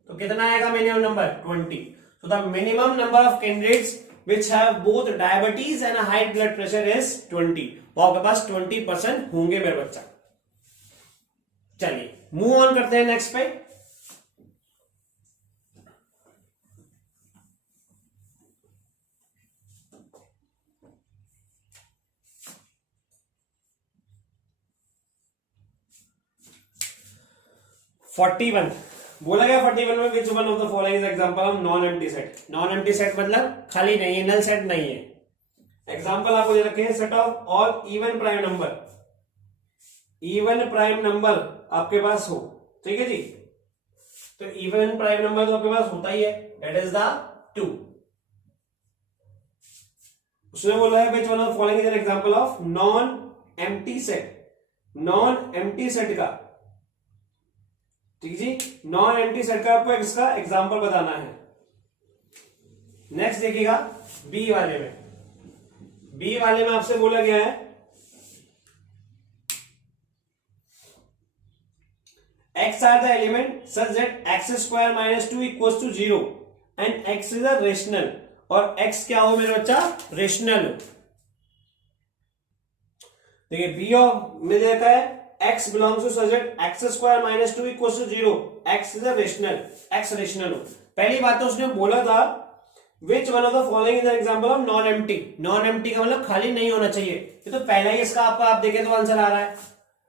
तो कितना आएगा minimum number 20। So the minimum number of candidates which have both diabetes and a high blood pressure is 20. वो आपके पास 20% होंगे मेरे बच्चा। चलिए मूव ऑन करते हैं नेक्स्ट पे। फोर्टी वन बोला गया 41 में विच one of the following is example of non empty set. Non empty set मतलब खाली नहीं है, नल सेट नहीं है। एग्जांपल आपको दे रखे हैं set of all even prime number, even prime number आपके पास हो, ठीक है जी। तो इवन प्राइम नंबर तो आपके पास होता ही है, दैट इज द 2। उसने बोला है विच one of the following is an example of non empty set. Non empty set का, ठीक जी, नॉन एम्प्टी सेट का आपको इसका एग्जांपल बताना है। नेक्स्ट देखिएगा बी वाले में। बी वाले में आपसे बोला गया है x are the element such that x square minus 2 equals to 0 and x is a rational, और x क्या हो मेरे बच्चा, रेशनल हो। देखिए बी में देखा है x belongs to such that x square minus 2 equals to 0, x is a rational, x rational हो। पहली बात तो उसने बोला था which one of the following is an example of non empty। non empty का मतलब खाली नहीं होना चाहिए। ये तो पहला ही इसका आपका आप देखें तो आंसर आ रहा है,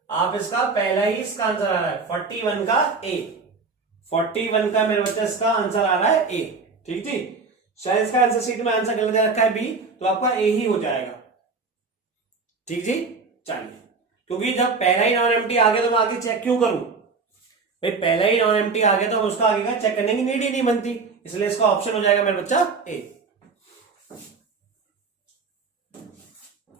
आप इसका पहला ही इसका आंसर आ रहा है 41 का ए। 41 का मेरे बच्चा इसका आंसर आ रहा है ए, ठीक जी। शायद इसका आंसर शीट में आंसर गलत दे रखा है बी, तो आपका ए ही हो जाएगा, ठीक जी। चलिए, क्योंकि जब पहला ही नॉन एम्प्टी आ गया तो मैं आगे चेक क्यों करूं भाई, पहला ही नॉन एम्प्टी आ गया तो उसका आगे का चेक करने की नीड ही नहीं बनती, इसलिए इसका ऑप्शन हो जाएगा मेरा बच्चा ए।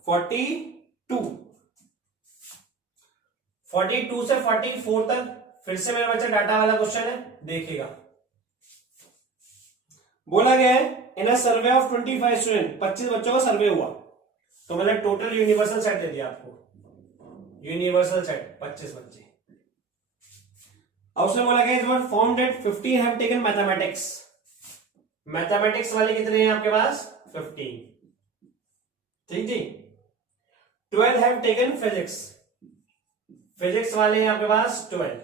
42 से 44 तक फिर से मेरा बच्चा डाटा वाला क्वेश्चन है, देखिएगा। बोला गया है in a survey of 25 student, 25 बच्चों का सर्वे हुआ, तो मैंने टोटल यूनिवर्सल सेट दे दिया आपको, यूनिवर्सल सेट 25 बच्चे। अब उसने बोला गया found that 15 have taken mathematics. Mathematics वाले कितने हैं आपके पास, 15, ठीक जी। 12 हैव टेकन फिजिक्स, फिजिक्स वाले हैं आपके पास 12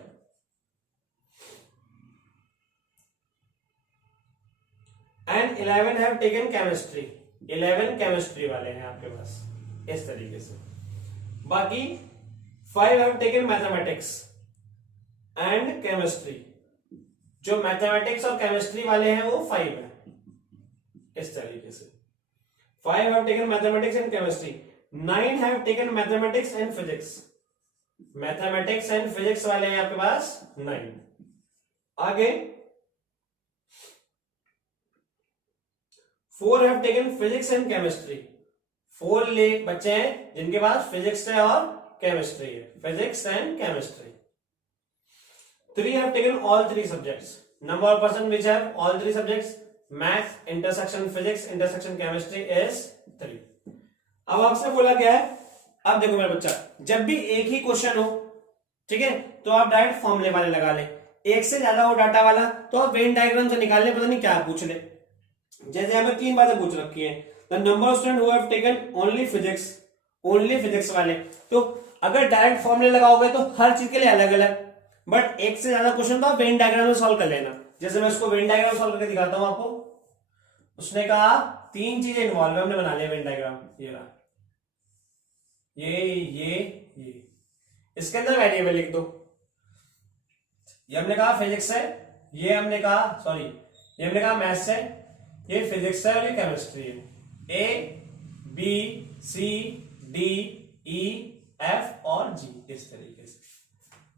and 11 have taken chemistry, 11 chemistry वाले हैं आपके पास इस तरीके से। बाकी 5 have taken mathematics and chemistry, जो मैथमेटिक्स और केमिस्ट्री वाले हैं वो 5 है इस तरीके से। 5 have taken mathematics and chemistry, 9 have taken mathematics and physics, mathematics and physics वाले हैं आपके पास 9। आगे 4 have taken physics and chemistry, 4 ले बच्चे हैं जिनके पास फिजिक्स है और केमिस्ट्री है, physics and chemistry. 3 have taken all 3 subjects. Number of person which have all 3 subjects, math, intersection physics, intersection chemistry is 3. अब आपसे बोला गया है, अब देखो मेरा बच्चा, जब भी एक ही क्वेश्चन हो, ठीक है, तो आप डायरेक्ट फॉर्मूले वाले लगा ले। एक से ज्यादा हो डाटा वाला तो आप वेन डायग्राम से निकाल ले, पता नहीं क्या पूछ ले। जैसे हमें 3 बातें पूछ रखी है, the number of student who have taken only physics वाले, तो अगर डायरेक्ट फॉर्मूले लगाओगे तो हर चीज के लिए अलग अलग, बट एक से ज्यादा क्वेश्चन तो आप वेन डायग्राम में सॉल्व कर लेना। जैसे मैं इसको वेन डायग्राम सॉल्व करके दिखाता हूं आपको। उसने कहा 3 चीजें इन्वॉल्व है, हमने बना लिया वेन डायग्राम, ये रहा, ये इसके अंदर वेरिएबल लिख दो। ये हमने कहा फिजिक्स है, ये हमने कहा मैथ्स है, ये फिजिक्स है और ये केमिस्ट्री है। A B C D E F और जी, इस तरीके से,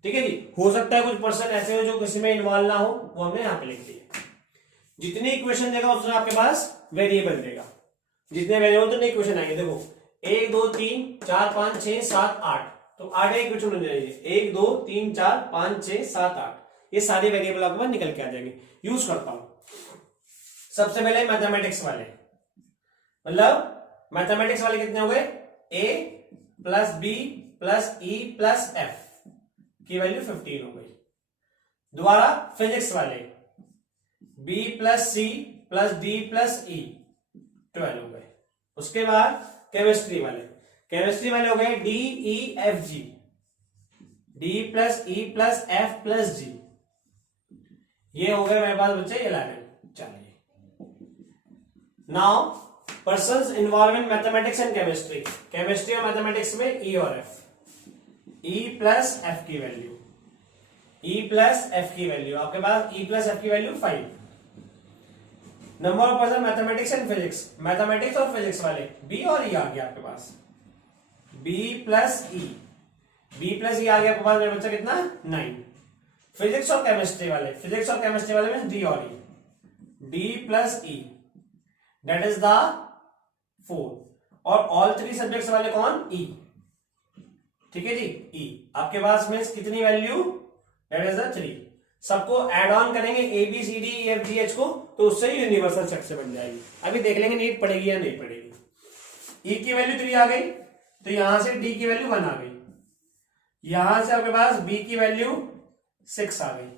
ठीक है जी। हो सकता है कुछ पर्सन ऐसे हो जो किसी में इन्वॉल्व ना हो, वो हमने यहां पे लिख दिया। जितने इक्वेशन देगा उसमें आपके पास वेरिएबल देगा, जितने वेरिएबल तो नहीं इक्वेशन आएंगे। देखो 1 2 3 4 5 6 7 8, तो 8 इक्वेशन बन जाएंगे, 1 2 3 4 5 6 7 8, ये सारे वेरिएबल आपके पास निकल के आ जाएंगे। यूज करता हूं सबसे पहले मैथमेटिक्स वाले, मतलब मैथमेटिक्स वाले कितने हो गए, a plus B plus E plus F की वैल्यू 15 हो गई। दोबारा फिजिक्स वाले b plus C plus D plus E 12 हो गए। उसके बाद केमिस्ट्री वाले हो गए D E F G, D plus E plus F plus G, ये हो गए मेरे पास बच्चे 11। चलिए now persons involve in mathematics and chemistry और मैथमेटिक्स में ई और एफ, ई प्लस एफ की वैल्यू, आपके पास ई प्लस एफ की value 5। Number of person mathematics and physics, mathematics और फिजिक्स वाले बी और ई आ गया आपके पास, बी प्लस ई आ गया आपके पास मेरे बच्चा कितना 9। फिजिक्स और केमिस्ट्री वाले में डी और E, D plus E that is the 4, और ऑल 3 सब्जेक्ट्स वाले कौन, ई, ठीक है जी। ई आपके पास में कितनी वैल्यू, दैट इज द 3। सबको एड ऑन करेंगे A B C D E F G H को, तो उससे यूनिवर्सल सेट से बन जाएगी। अभी देख लेंगे नीट पड़ेगी या नहीं पड़ेगी। ई की वैल्यू 3 आ गई, तो यहां से डी की वैल्यू 1 आ गई, यहां से आपके पास बी की वैल्यू 6 आ गई,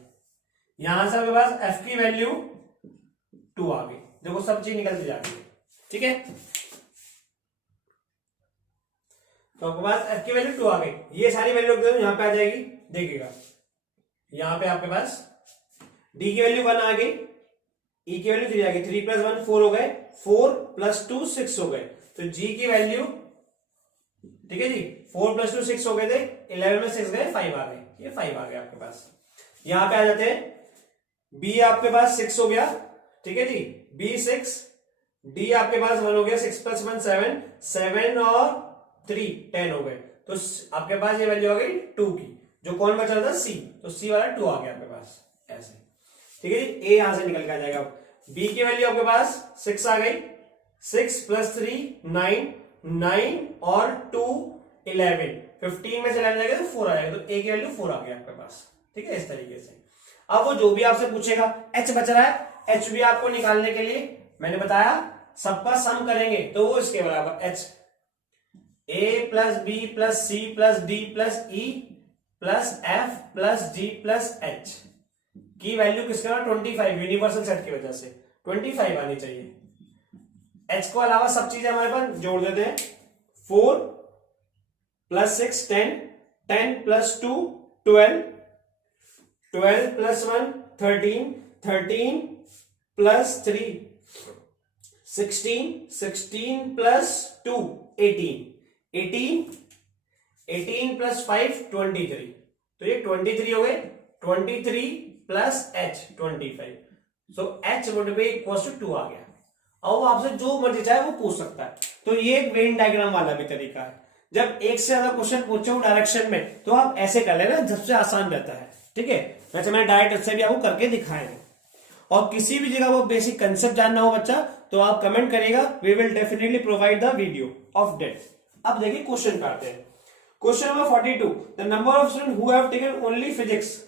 यहां से आपके पास एफ की वैल्यू 2 आ गई। देखो सब चीज निकलती जा रही है, ठीक है। तो आपके पास एफ की वैल्यू 2 आ गई, ये सारी वैल्यू यहां पे आ जाएगी, देखिएगा यहां पे आपके पास डी की वैल्यू 1 आ गई, ई की वैल्यू 3 आ गई, 3 + 1 4 हो गए, 4 + 2 6 हो गए, तो जी की वैल्यू, ठीक है जी, 4 + 2 6 हो गए थे, 11 में 6 गए 5 आ गए, ये 5 आ गए आपके पास। यहां पे आ जाते हैं, बी आपके पास 6 हो गया, ठीक है जी, बी 6, डी आपके पास 1 हो गया, 6 + 1 7, 7 और 3 10 हो गए, तो आपके पास ये वैल्यू आ गई 2 की। जो कौन बचा था, सी, तो सी वाला 2 आ गया आपके पास, ऐसे, ठीक है जी। ए यहां से निकल के आ जाएगा। बी की वैल्यू आपके पास 6 आ गई, 6 + 3 9, 9 और 2 11, 15 में चला जाएगा तो 4 आ जाएगा, तो ए की वैल्यू 4 आ गया आपके पास, ठीक है, इस तरीके से। अब वो जो भी आपसे पूछेगा, एच बच रहा है, एच भी आपको निकालने के लिए मैंने बताया सबका सम करेंगे तो वो इसके बराबर H, A plus B plus C plus D plus E plus F plus G plus H की वैल्यू किसके बाद 25, यूनिवर्सल सेट की वजह से 25 आनी चाहिए। एच को अलावा सब चीजें हमारे पास जोड़ देते हैं, 4 + 6 10 10 plus 2 12, 12 plus 1 13, 13 plus 3 16, 16 plus 2 18, 18, 18 plus 5 23। तो ये 23 हो गए, 23 plus h 25, so h would be equal to 2 आ गया। अब वो आपसे जो मर्जी चाहे वो पूछ सकता है। तो ये एक वेन डायग्राम वाला भी तरीका है। जब एक से ज्यादा क्वेश्चन पूछे हो डायरेक्शन में तो आप ऐसे कर लेना, सबसे आसान रहता है। ठीक है, वैसे मैंने डायरेक्ट इससे भी आपको करके दिखाए हैं। और किसी भी जगह वो बेसिक कंसेप्ट जानना हो बच्चा तो आप कमेंट करेगा, we will definitely provide the video of date. अब देखिए क्वेश्चन करते हैं। Question number 42, the number of student who have taken only physics.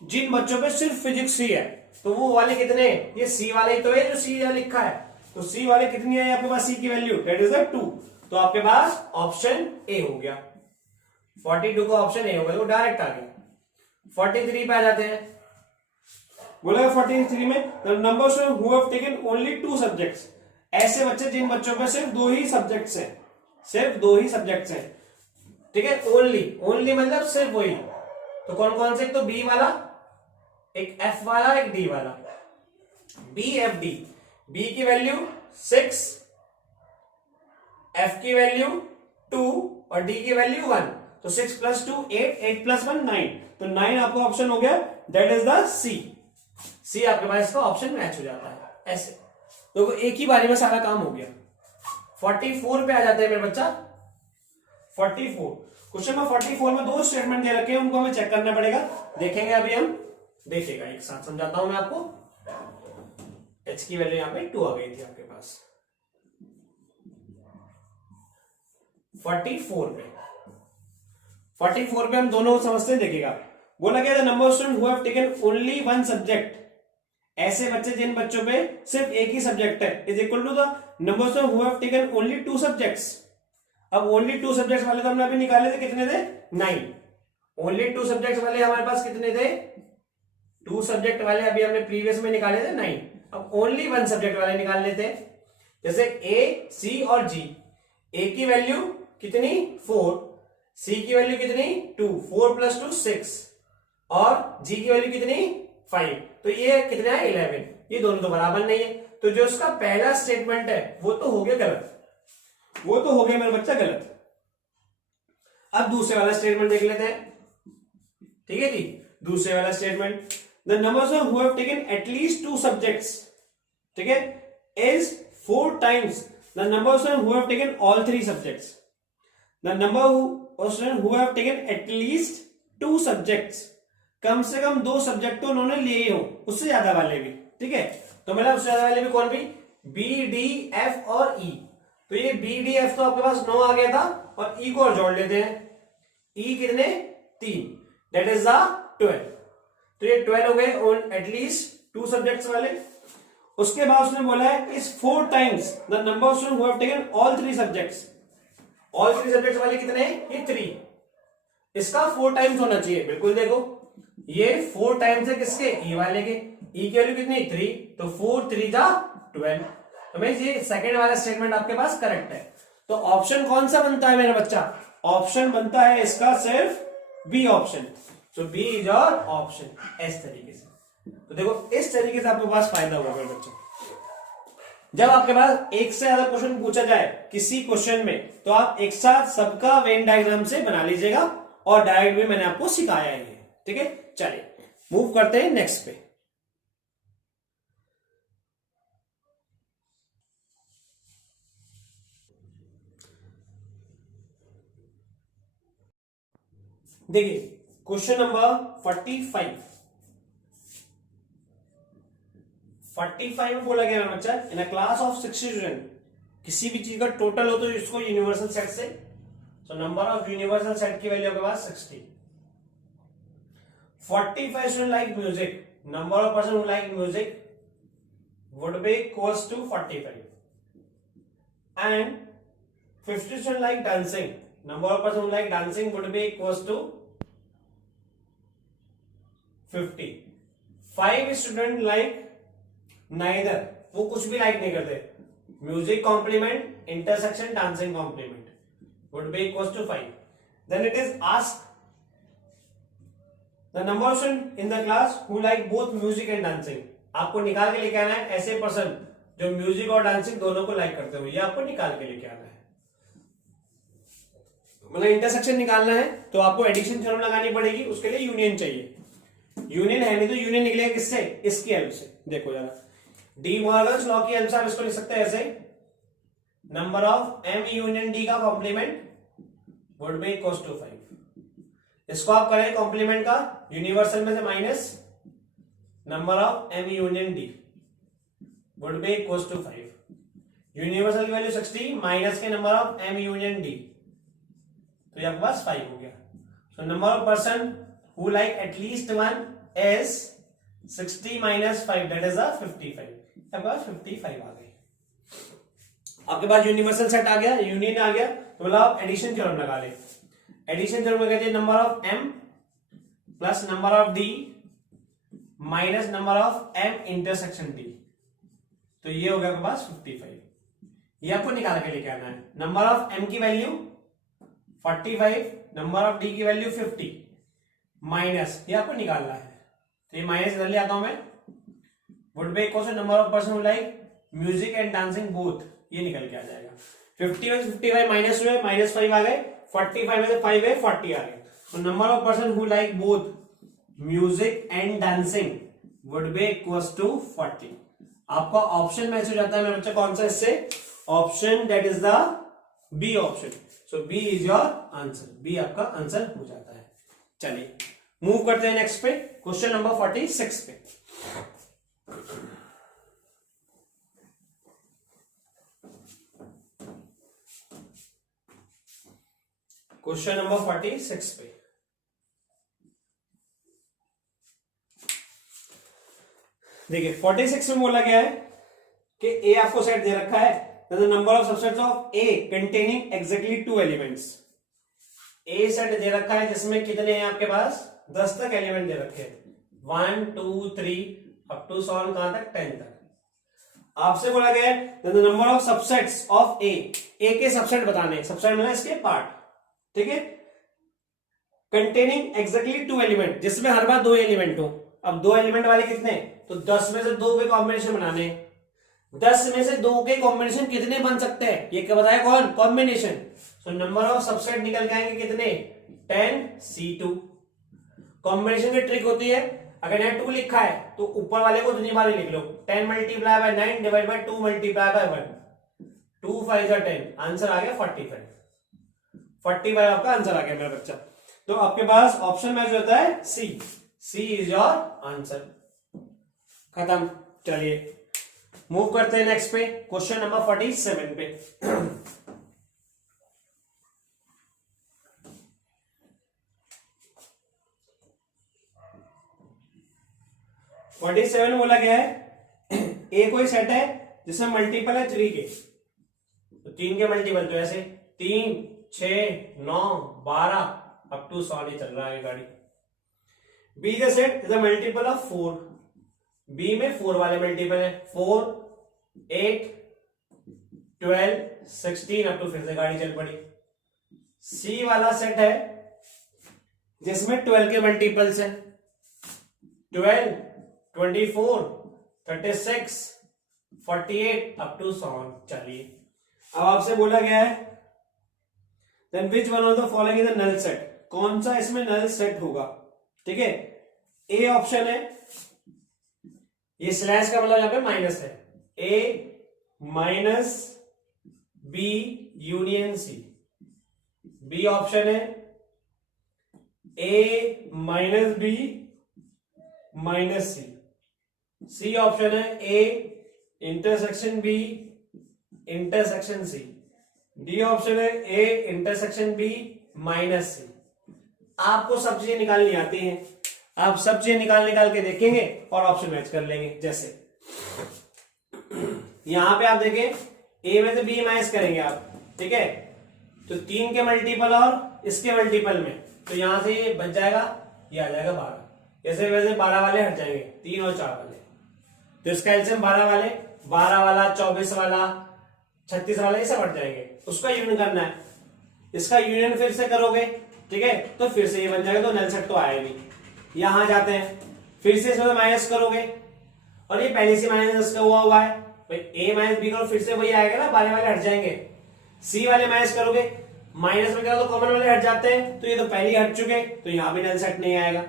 जिन बच्चों पे सिर्फ फिजिक्स ही है तो वो वाले कितने, ये सी वाले ही तो है जो सी लिखा है, तो सी वाले कितनी है आपके पास, सी की वैल्यू दैट इज 2। तो आपके पास ऑप्शन ए हो गया, 42 का ऑप्शन ए हो गया, तो डायरेक्ट आ गया। 43 पे आ जाते हैं। बोला 43 में the number of student who have taken only 2 subjects. ऐसे बच्चे जिन बच्चों पे सिर्फ 2 ही सब्जेक्ट्स हैं, सिर्फ 2 ही सब्जेक्ट्स हैं। ठीक है, ओनली, ओनली मतलब सिर्फ वही। तो कौन कौन से, एक तो बी वाला, एक एफ वाला, एक डी वाला। बी एफ डी, बी की वैल्यू 6, एफ की वैल्यू 2 और डी की वैल्यू 1। तो 6 प्लस 2 8, 8 प्लस 1 9। तो 9 आपका ऑप्शन हो गया, दैट इज द सी। सी आपके पास इसका ऑप्शन मैच हो जाता है ऐसे। तो एक ही बारी में सारा काम हो गया। 44 पे आ जाते हैं मेरे बच्चा। 44 क्वेश्चन में 44 में 2 स्टेटमेंट दे रखे हैं, उनको हमें चेक करना पड़ेगा। देखेंगे अभी हम, देखिएगा एक साथ समझाता हूं मैं आपको। h की वैल्यू यहां पे 2 आ गई थी आपके पास 44 पे हम दोनों समझते हैं। देखिएगा बोला गया the number of student who have taken only 1 subject. ऐसे बच्चे जिन बच्चों पे सिर्फ एक ही सब्जेक्ट है is equal to the number of student who have taken only 2 subjects. अब ओनली 2 सब्जेक्ट्स वाले तो हमने अभी निकाले थे, कितने थे, 9। ओनली 2 सब्जेक्ट्स वाले हमारे पास कितने थे, 2 सब्जेक्ट वाले अभी हमने प्रीवियस में निकाले थे 9। अब ओनली 1 सब्जेक्ट वाले निकाल लेते हैं। जैसे ए, सी और जी। ए की वैल्यू कितनी, 4, सी की वैल्यू कितनी, 2, 4 प्लस 2 6 और जी की वैल्यू कितनी, 5। तो ये कितना है, 11। ये दोनों तो बराबर नहीं है, तो जो उसका पहला स्टेटमेंट है वो तो हो गया गलत, वो तो हो गया मेरा बच्चा गलत। अब दूसरे वाला स्टेटमेंट देख लेते हैं। ठीक है जी, दूसरे वाला statement, the numbers of who have taken at least 2 subjects, ठीक है, is 4 times the number of student who have taken all 3 subjects. The number of student who have taken at least 2 subjects, कम से कम 2 सब्जेक्ट तो उन्होंने लिए ही हो, उससे ज्यादा वाले भी। ठीक है, तो मतलब उससे ज्यादा वाले भी कौन भी, बी, डी, एफ और ई। तो ये बी, डी, एफ तो आपके पास 9 आ गया था, और ई को और जोड़ लेते हैं। ई कितने, 3, दैट इज द 12। तो ये 12 हो गए एटलीस्ट 2 सब्जेक्ट्स वाले। उसके बाद उसने बोला है इस 4 times the number of student who have taken all 3 subjects. All 3 subjects वाले कितने, ये 3। इसका 4 टाइम्स होना चाहिए। बिल्कुल देखो, ये 4 टाइम्स है किसके, ई वाले के। ई की वैल्यू कितनी, 3, तो 4 3 जा 12। तो मींस ये सेकंड वाला स्टेटमेंट आपके पास करेक्ट है। तो ऑप्शन कौन सा बनता है मेरा बच्चा, ऑप्शन बनता है इसका सिर्फ B option. So B is your option. इस तरीके से, तो देखो इस तरीके से आपके पास फायदा होगा मेरे बच्चों। जब आपके पास एक से ज्यादा क्वेश्चन पूछा जाए किसी क्वेश्चन में, तो आप एक साथ सबका वेन डायग्राम से बना लीजिएगा, और डायरेक्ट भी मैंने आपको सिखाया है। ठीक है, चलिए मूव करते हैं नेक्स्ट पे। देखिए क्वेश्चन नंबर 45 में बोला गया बच्चा, इन अ क्लास ऑफ 60 स्टूडेंट, किसी भी चीज का टोटल हो तो इसको यूनिवर्सल सेट से, सो नंबर ऑफ यूनिवर्सल सेट की वैल्यू आपके पास 60। 45 student like music, number of person who like music would be equals to 45, and 50 student like dancing, number of person who like dancing would be equals to 50. 5 student like neither, वो कुछ भी like नहीं करते, music complement intersection dancing complement would be equals to 5. then it is asked the number of student in the class who like both music and dancing, आपको निकाल के लेके आना है ऐसे पर्सन जो म्यूजिक और डांसिंग दोनों को लाइक करते हो, ये आपको निकाल के लेके आना है। मतलब इंटरसेक्शन निकालना है तो आपको एडिशन थ्योरम लगानी पड़ेगी, उसके लिए यूनियन चाहिए। यूनियन है नहीं तो यूनियन निकलेगा किससे, इसकी हेल्प से। देखो जरा, डी मॉर्गन्स लॉ की हेल्प से आप इसको लिख सकते हैं ऐसे, number of M union D का complement would be equal to 5। इसको आप करें कॉम्प्लीमेंट का, यूनिवर्सल में से minus number of M union D would be equal to 5। Universal की वैल्यू 60 माइनस के number of M union D, तो ये आपके पास 5 हो गया। So number of person who like at least one is 60 minus 5 that is 55। आपके पास 55 आ गए। आपके पास यूनिवर्सल सेट आ गया, यूनियन आ गया, तो मतलब आप एडिशन थ्योरम लगा ले। एडिशन थ्योरम में कहते हैं number of M plus number of D minus number of M intersection D, तो ये हो गया आपके पास 55। ये आपको निकाल के लेके आना है। नंबर ऑफ एम की वैल्यू 45, नंबर ऑफ डी की वैल्यू 50 माइनस, ये आपको निकालना है, तो ये माइनस इधर ले आता हूं मैं, would be equal to number of person who like music and dancing both, ये निकल के आ जाएगा। 50 में 55 माइनस हुए, माइनस 5 आ गए, 45 में से 5 है 40 आ गए। तो number of person who like both music and dancing would be equal to 40। आपका ऑप्शन मैच हो जाता है मेरे बच्चा, कौन सा इससे, option that is the B option. So B is your answer, B आपका आंसर हो जाता है। चलिए मूव करते हैं नेक्स्ट पे, क्वेश्चन नंबर 46 पे। क्वेश्चन नंबर 46 पे देखिए 46 में बोला गया है कि ए आपको सेट दे रखा है, the number of subsets of A containing exactly 2 elements. A set दे रखा है जिसमें कितने हैं आपके पास, 10 तक एलिमेंट दे रखे हैं, 1 2 3 अप टू सॉल्व कहां तक, 10 तक। आपसे बोला गया है the number of subsets of A के सबसेट बताने, सबसेट मतलब इसके पार्ट, ठीक है, कंटेनिंग एग्जैक्टली 2 एलिमेंट, जिसमें हर बार 2 एलिमेंट हो। अब 2 एलिमेंट वाले कितने, तो 10 में से 2 के कॉम्बिनेशन बनाने, 10 में से 2 के कॉम्बिनेशन कितने बन सकते हैं, ये क्या बताया, कौन, combination. So number of subset निकल के आएंगे कितने, 10 C2। कॉम्बिनेशन की ट्रिक होती है, अगर यहाँ 2 लिखा है तो ऊपर वाले को दुनिया वाले लिख लो, 10 multiply by 9 divide by 2 multiply by 1, 2 5 10, answer आ गया 45। 45 आपका आंसर आ गया मेरा बच्चा। तो आपके पास ऑप्शन में जो होता है सी इज योर आंसर। खत्म। चलिए मूव करते हैं नेक्स्ट पे, क्वेश्चन नंबर 47 पे। 47 बोला गया है ए कोई सेट है जिसमें मल्टीपल है 3 के, तो 3 के मल्टीपल, तो ऐसे 3 6 9 12 अप टू 100 चल रहा है गाड़ी। B the set is a multiple of 4, B में 4 वाले मल्टीपल है, 4 8 12 16 अप टू, फिर से गाड़ी चल पड़ी। सी वाला सेट है जिसमें 12 के मल्टीपल्स है, 12 24 36 48 अप टू 100। चलिए अब आपसे बोला गया है then which one of the following is a null set, कौन सा इसमें नल सेट होगा, ठीक है। ए ऑप्शन है, ये स्लैश का मतलब यहां पे माइनस है, A minus B union C. B option है A minus B minus C. C option है A intersection B intersection C. D option है A intersection B minus C. आपको सब चीजें निकालनी आती हैं, आप सब चीजें निकाल के देखेंगे और ऑप्शन मैच कर लेंगे। जैसे यहां पे आप देखें ए में से बी माइनस करेंगे आप, ठीक है, तो 3 के मल्टीपल और इसके मल्टीपल में, तो यहां से ये बच जाएगा, ये आ जाएगा 12। ऐसे वैसे 12 वाले हट जाएंगे, 3 और 4 वाले, तो इसका एलसीएम 12 वाले, 12 वाला 24 वाला 36 वाला ये सब हट जाएंगे। उसका यूनियन करना है, इसका यूनियन फिर से करोगे, ठीक है, तो फिर से ये बन जाएगा, तो नल सेट तो आया नहीं। यहां जाते हैं, फिर से इसमें माइनस करोगे और ये पहले से माइनस का हुआ है, भाई a माइनस बी करो फिर से वही आएगा ना, बारे वाले हट जाएंगे। c वाले माइनस करोगे, माइनस में क्या तो कॉमन वाले हट जाते हैं, तो ये तो पहले ही हट चुके, तो यहां भी नल सेट नहीं आएगा।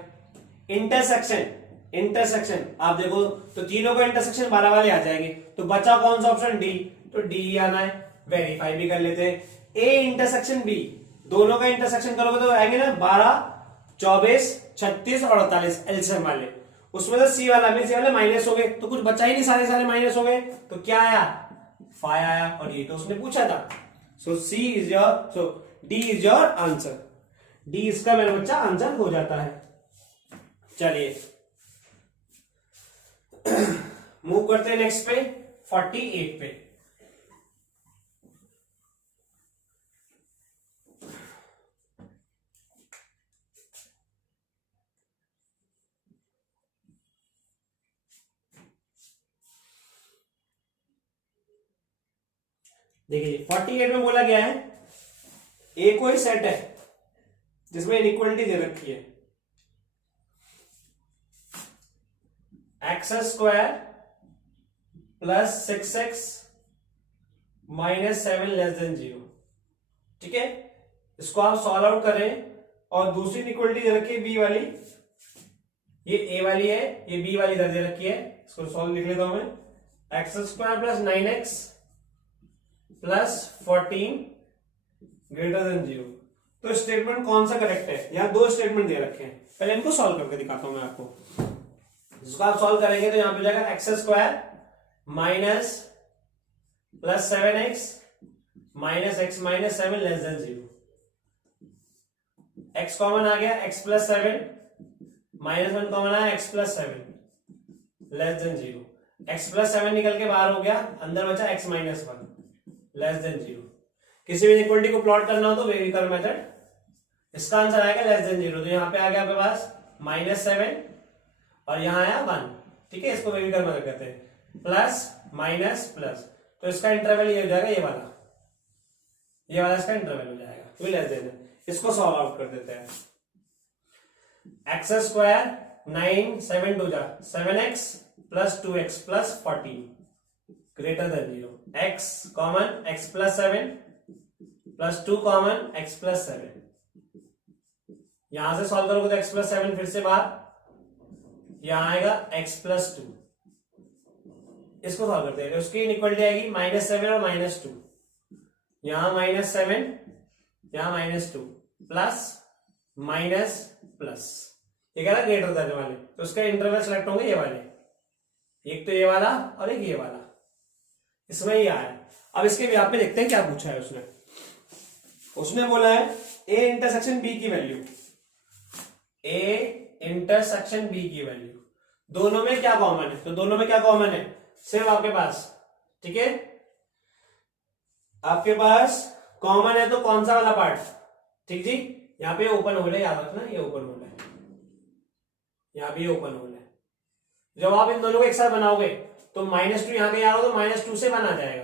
इंटरसेक्शन, इंटरसेक्शन आप देखो तो तीनों का इंटरसेक्शन 12 वाले आ जाएंगे, तो बचा कौन सा ऑप्शन, डी, तो डी आना है। वेरीफाई भी कर लेते हैं, ए इंटरसेक्शन बी, दोनों का इंटरसेक्शन करोगे तो आएंगे ना 12, 24, 36 और 48 एलसीएम वाले। उसमें तो सी वाला में, सी वाले माइनस हो गए, तो कुछ बचा ही नहीं, सारे सारे माइनस हो गए, तो क्या आया, 5 आया, और ये तो उसने पूछा था। So C is your, so D is your answer, D इसका मेरा बच्चा आंसर हो जाता है। चलिए मूव करते हैं नेक्स्ट पे, 48 पे। देखिए 48 में बोला गया है ए कोई सेट है जिसमें इनइक्वालिटी दे रखी है, x square plus 6x minus 7 less than 0। ठीक है, इसको आप सॉल्व आउट करें, और दूसरी इनइक्वालिटी दे रखी है बी वाली, ये ए वाली है, ये बी वाली इधर दे रखी है, इसको सॉल्व लिख लेता हूं मैं, x square plus 9x plus 14 greater than 0। तो स्टेटमेंट कौन सा करेक्ट है, यहां दो स्टेटमेंट दे रखे हैं, पहले इनको सॉल्व करके दिखाता हूं मैं आपको। इसको आप सॉल्व करेंगे तो यहां पे हो जाएगा x square minus plus 7x minus x minus 7 less than 0। x common आ गया, x प्लस 7 माइनस 1 कॉमन आया, x plus 7 less than 0। x plus 7 निकल के बाहर हो गया, अंदर बचा x माइनस 1 लेस देन 0। किसी भी इक्वलिटी को प्लॉट करना हो तो वेरी कर मेथड, इसका आंसर आएगा लेस देन 0, तो यहां पे आ गया आपके पास माइनस 7 और यहां आया 1। ठीक है, इसको वेरी कर मेथड कहते हैं, प्लस माइनस प्लस, तो इसका इंटरवल ये हो जाएगा, ये वाला इसका इंटरवल हो जाएगा, तो लेस देन। इसको सॉल्व आउट कर देते हैं, x square 9 7 2 7x plus 2x plus 14 greater than 0। x common, x plus 7 plus 2 common, x plus 7। यहां से सॉल्व करोगे तो x प्लस 7 फिर से बाहर, यहां आएगा x प्लस 2। इसको सॉल्व करते हैं, उसकी इनइक्वालिटी आएगी माइनस 7 और माइनस 2, यहां माइनस 7 यहां माइनस 2 प्लस माइनस प्लस, ये कह रहा है ग्रेटर देन वाले, तो उसका इंटरवल सेलेक्ट होंगे ये वाले, एक तो ये वाला और एक ये वाला, इसमें ये आया। अब इसके यहाँ पे देखते हैं क्या पूछा है उसने। उसने बोला है ए इंटरसेक्शन बी की वैल्यू, ए इंटरसेक्शन बी की वैल्यू, दोनों में क्या कॉमन है, तो दोनों में क्या कॉमन है, सिर्फ आपके पास, ठीक है, आपके पास कॉमन है तो कौन सा वाला पार्ट, ठीक जी, यहाँ पे ओपन होल है, याद रखना ये ओपन होल है, यहाँ भी ओपन होल है। जब आप इन दोनों को एक साथ बनाओगे तो -2 यहां पे आ रहा हो तो -2 से 1 आ जाएगा,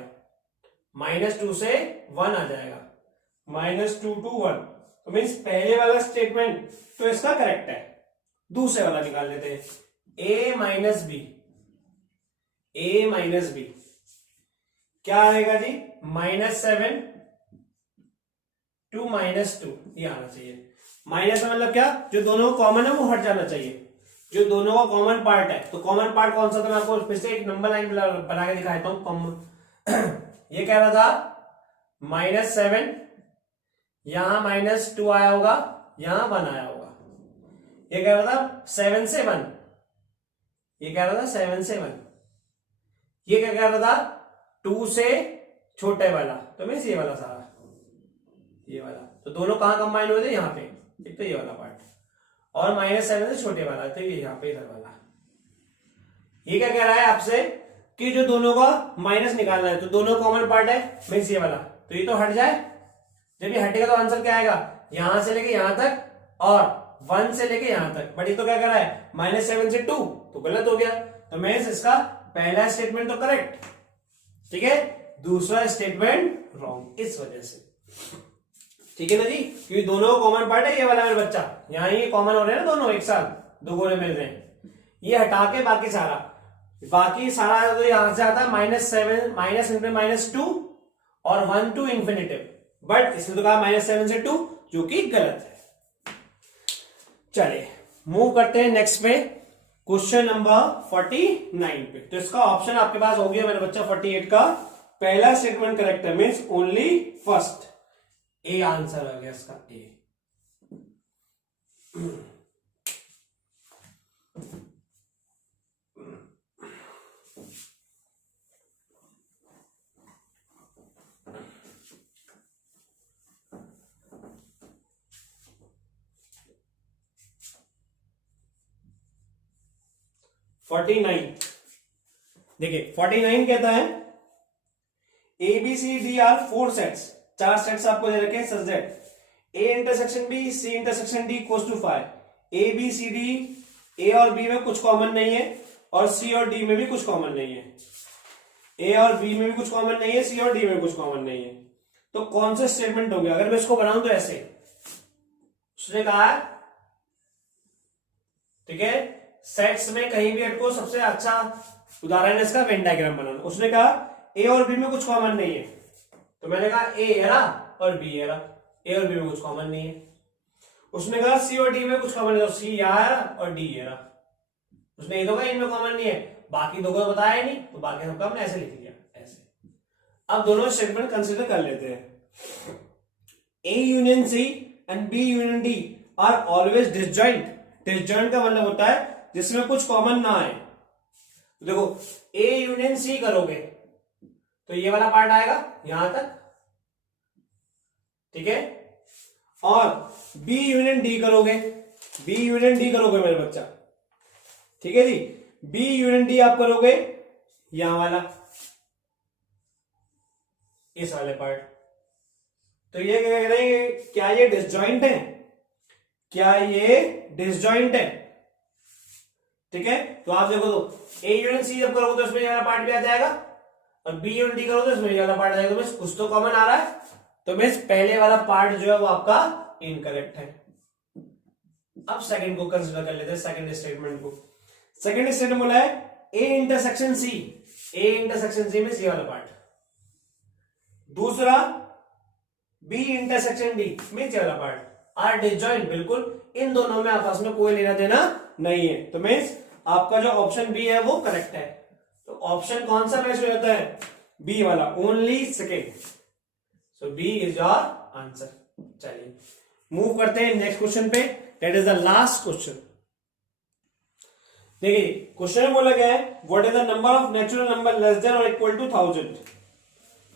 -2 से 1 आ जाएगा, -2 to 1, तो मीन्स पहले वाला स्टेटमेंट तो इसका करेक्ट है। दूसरे वाला निकाल लेते हैं, a minus B, a minus B क्या आएगा जी, -7 to -2, ये आना चाहिए। माइनस में मतलब क्या, जो दोनों कॉमन है वो हट जाना चाहिए, जो दोनों का कॉमन पार्ट है, तो कॉमन पार्ट कौन सा था, मैं आपको फिर से एक नंबर लाइन बना के दिखाता हूं। ये कह रहा था -7, यहां -2 आया होगा, यहां 1 आया होगा, ये कह रहा था 7 से 1, ये कह रहा था 7 से 1, ये क्या कह रहा था 2 से छोटे वाला, तो मीन्स ये वाला सारा, ये वाला, तो दोनों कहां कंबाइन हुए थे, यहाँ पे, एक तो ये वाला पार्ट, और -7 से छोटे वाला, तो ये यहाँ पे इधर वाला। ये क्या कह रहा है आपसे कि जो दोनों का माइनस निकालना है, तो दोनों कॉमन पार्ट है, मीन्स ये वाला, तो ये तो हट जाए, जब ये हटेगा तो आंसर क्या आएगा, यहां से लेके यहां तक और 1 से लेके यहां तक, बट ये तो क्या कर रहा है -7 से 2, तो गलत हो गया, तो मीन्स इसका पहला स्टेटमेंट तो करेक्ट, ठीक है, दूसरा स्टेटमेंट रॉन्ग, इस वजह से, ठीक है ना जी, क्योंकि दोनों कॉमन पार्ट है, ये वाला मेरा बच्चा, यहां ही कॉमन हो रहे हैं ना दोनों एक साथ, दुगुने मिल रहे हैं, ये हटा के बाकी सारा तो यहां से आता है -7 -2 और 1 टू इंफिनिटिव, बट इसने तो कहा -7 से 2, जो कि गलत है। चलिए मूव करते हैं नेक्स्ट पे, क्वेश्चन नंबर 49 पे। तो इसका ऑप्शन आपके पास हो गया मेरे बच्चा 48 का पहला स्टेटमेंट करेक्ट है, means only first, A answer आ गया इसका, ए। देखिए 49 कहता है A B C D are 4 sets, 4 sets आपको दे रखे हैं such that A intersection B C intersection D equals to 5। A B C D, A और बी में कुछ कॉमन नहीं है और सी और डी में भी कुछ कॉमन नहीं है, ए और बी में भी कुछ कॉमन नहीं है, सी और डी में कुछ कॉमन नहीं है, तो कौन सा स्टेटमेंट हो गया? अगर मैं इसको बनाऊं तो ऐसे, उसने कहा ठीक है सेट्स में कहीं भी अटको, सबसे अच्छा उदाहरण है इसका वेन डायग्राम बनाना। उसने कहा ए और बी में कुछ कॉमन नहीं है, तो मैंने कहा ए एरा और बी एरा, ए और बी में कुछ कॉमन नहीं है। उसने कहा सी और डी में कुछ कॉमन है, तो सी यहाँ और डी एरा। उसने ये तो कहा इनमें कॉमन नहीं है, बाकी दो को बताया नहीं, तो बाकी सबका हमने ऐसे लिख दिया ऐसे। अब दोनों स्टेटमेंट कंसिडर कर लेते हैं। A union C and B union D are always disjoint. Disjoint का मतलब होता है जिसमें कुछ कॉमन ना आए। तो देखो ए यूनियन सी करोगे तो ये वाला पार्ट आएगा यहां तक, ठीक है, और बी यूनियन डी करोगे, बी यूनियन डी करोगे मेरे बच्चा, ठीक है जी, बी यूनियन डी आप करोगे यहां वाला, इस वाले पार्ट। तो ये क्या कह रहे हैं, क्या ये डिसजॉइंट है? क्या ये डिसजॉइंट है? ठीक है, तो आप देखो तो ए यूनियन सी जब करोगे तो इसमें ये वाला पार्ट भी आ जाएगा, और बी यूनियन डी करोगे तो इसमें ये वाला पार्ट आ जाएगा। तो कुछ तो कॉमन आ रहा है, तो मीन्स पहले वाला पार्ट जो है वो आपका इनकरेक्ट है। अब सेकंड को कंसीडर कर लेते हैं, सेकंड स्टेटमेंट को। सेकंड स्टेटमेंट बोला है A intersection C, A intersection सी में सी वाला पार्ट। दूसरा बी इंटरसेक्शन डी में सी वाला पार्ट आर डिसजॉइंट। बिल्कुल इन दोनों में आपस में कोई लेना देना नहीं है, तो मीन्स आपका जो ऑप्शन बी है वो करेक्ट है। तो ऑप्शन कौन सा मैच हो जाता है? बी वाला, only second. So B is your answer. चलिए मूव करते हैं नेक्स्ट क्वेश्चन पे, that is the last question. देखिए क्वेश्चन में बोला गया है what is the number of natural number less than और equal to 1000।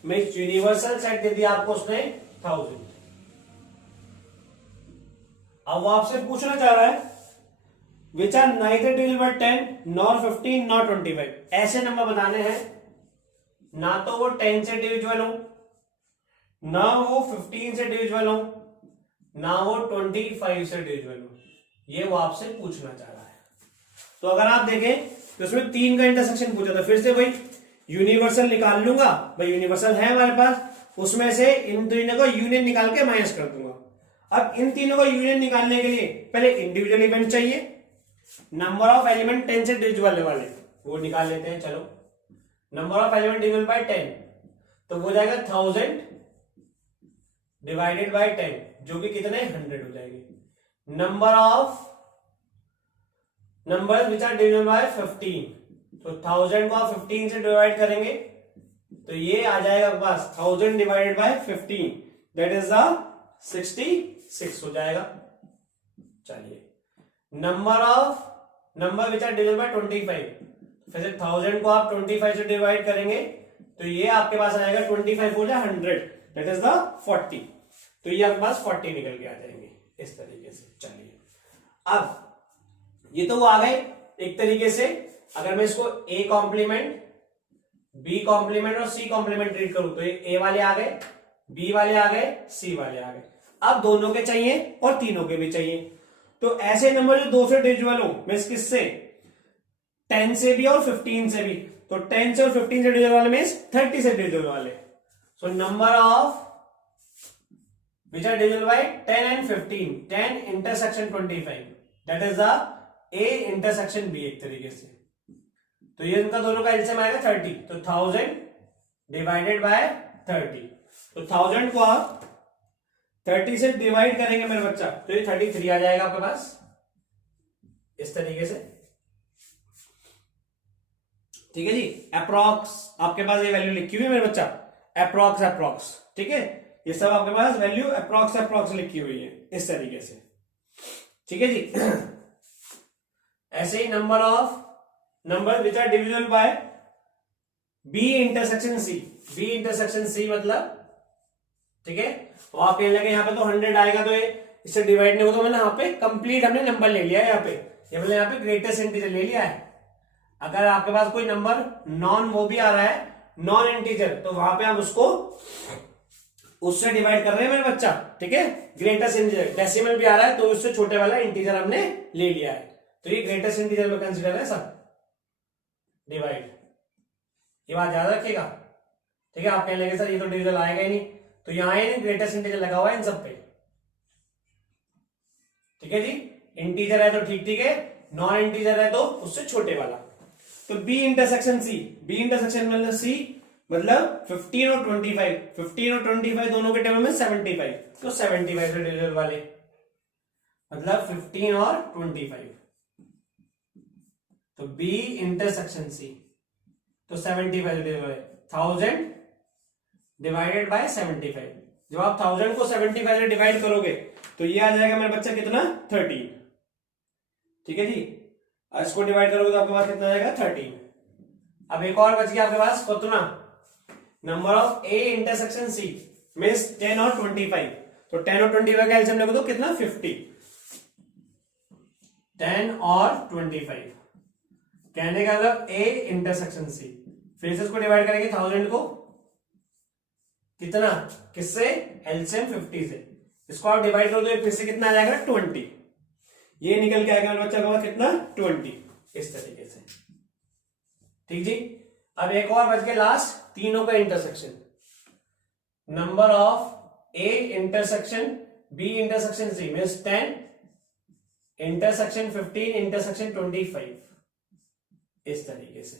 Means universal set दे दिया आपको उसने 1000। अब वो आपसे पूछना चाह रहा है which are neither divisible by 10 nor 15 nor 25। ऐसे नंबर बताने हैं ना तो वो 10 से डिविजिबल हो, ना वो 15 से डिविजिबल हो, ना वो 25 से डिविजिबल हो। ये वो आपसे पूछना चाह रहा है। तो अगर आप देखें तो उसमें 3 का इंटरसेक्शन पूछा था। फिर से भाई यूनिवर्सल निकाल लूंगा, भाई यूनिवर्सल है हमारे पास, उसमें से इन तीनों को यूनियन निकाल के माइनस कर दूंगा। अब इन तीनों को यूनियन निकालने के लिए पहले इंडिविजुअल एलिमेंट चाहिए, नंबर ऑफ एलिमेंट 10 से डिविजिबल वाले वो निकाल लेते हैं। चलो number of element divisible by 10, तो वो जाएगा 1000 डिवाइडेड बाय 10, जो कि कितने 100 हो जाएंगे। Number of numbers which are divisible by 15, तो 1000 को आप 15 से डिवाइड करेंगे तो ये आ जाएगा बस 1000 divided by 15, that is the 66 हो जाएगा। चलिए number which are divisible by 25, फिर से 1000 को आप 25 से डिवाइड करेंगे तो ये आपके पास आएगा 25 हो जाए 100, दैट इज द 40। तो ये आपके पास 40 निकल के आ जाएंगे इस तरीके से। चलिए अब ये तो वो आ गए एक तरीके से। अगर मैं इसको ए कॉम्प्लीमेंट, बी कॉम्प्लीमेंट और सी कॉम्प्लीमेंट ट्रीट करूं तो ये ए वाले आ गए, बी वाले आ गए, सी वाले आ गए। अब दोनों के चाहिए और तीनों के भी चाहिए। तो ऐसे नंबर जो 2 से डिविजिबल हो, मीन्स किससे? 10 से भी और 15 से भी। तो 10 से और 15 से डिविजिबल वाले मीन्स 30 से डिविजिबल वाले। So number of which are divisible by 10 and 15, 10 intersection 25, that is the A intersection B एक तरीके से। तो ये उनका दोनों का एलसीएम आएगा 30, तो 1000 डिवाइडेड बाय 30। तो 1000 को आप 30 से डिवाइड करेंगे मेरे बच्चा, तो ये 33 आ जाएगा आपके पास इस तरीके से। ठीक है जी, अप्रॉक्स आपके पास ये वैल्यू लिखी हुई है मेरे बच्चा, अप्रॉक्स। ठीक है, ये सब आपके पास वैल्यू अप्रॉक्स लिखी हुई है इस तरीके से। ठीक है जी। ऐसे ही number which are divisible by B intersection C मतलब, ठीक है, और आप कहने लगे यहाँ पे तो 100 आएगा, तो ये इससे डिवाइड नहीं होगा, तो मैंने यहाँ पे कंप्लीट हमने नंबर ले लिया है, यहाँ पे ये मतलब यहाँ पे ग्रेटेस्ट इंटीजर ले लिया है। अगर आपके पास कोई नंबर वो भी आ रहा है नॉन इंटीजर, तो वहां पे आप उससे डिवाइड कर रहे हैं मेरे बच्चा। ठीक है, ग्रेटेस्ट इंटीजर डेसिमल भी आ रहा है, तो उससे छोटे वाला इंटीजर हमने ले लिया है, तो ये ग्रेटेस्ट इंटीजर में कंसिडर है सब डिवाइड। ये बात याद रखिएगा। ठीक है, आप कहने लगे सर ये तो डिविजन आएगा ही नहीं, तो यहां ही ग्रेटेस्ट इंटीजर लगा हुआ है इन सब पे। ठीक है जी, इंटीजर है तो ठीक है, नॉन इंटीजर है तो उससे छोटे वाला। तो बी इंटरसेक्शन मतलब सी मतलब 15 और 25 दोनों के टेबल में 75, तो 75 से डिविजन वाले मतलब 15 और 25। तो बी इंटरसेक्शन सी, तो 75 डिविजन 1000 डिवाइडेड बाय 75। जब आप 1000 को 75 से डिवाइड करोगे तो ये आ जाएगा मेरा बच्चा कितना, 13। ठीक है जी, इसको डिवाइड करोगे तो आपके पास कितना आएगा, 13। अब एक और बच गया आपके पास कितना, number of A intersection C means 10 और 25। तो 10 और 25 का एलसीएम लगो तो कितना, 50। 10 और 25 कहने का मतलब ए इंटरसेक्शन सी, फिर से इसको डिवाइड करेंगे 1000 को कितना, किससे, एलसीएम 50 से। इसको आप डिवाइड करो तो फिर से कितना आ जाएगा, 20। ये निकल के आएगा मेरे बच्चा का कितना, 20 इस तरीके से। ठीक जी, अब एक और बच गया लास्ट, तीनों का intersection. Number of A intersection B intersection C means 10 intersection 15 intersection 25 इस तरीके से।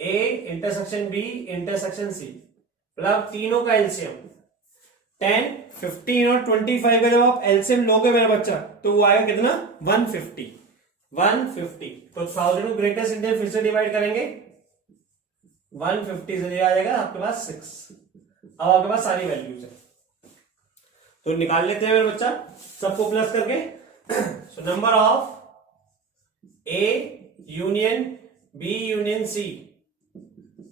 A intersection B intersection C मतलब तीनों का एलसीएम 10, 15 और 25 का जब आप एलसीएम लोगे मेरा बच्चा तो वो आएगा कितना, 150। तो 1000 को ग्रेटेस्ट इंटीजर फिर से डिवाइड करेंगे 150 से, आ जाएगा आपके पास 6। अब आपके पास सारी वैल्यूज है, तो निकाल लेते हैं मेरा बच्चा सबको प्लस करके। So number of A union B union C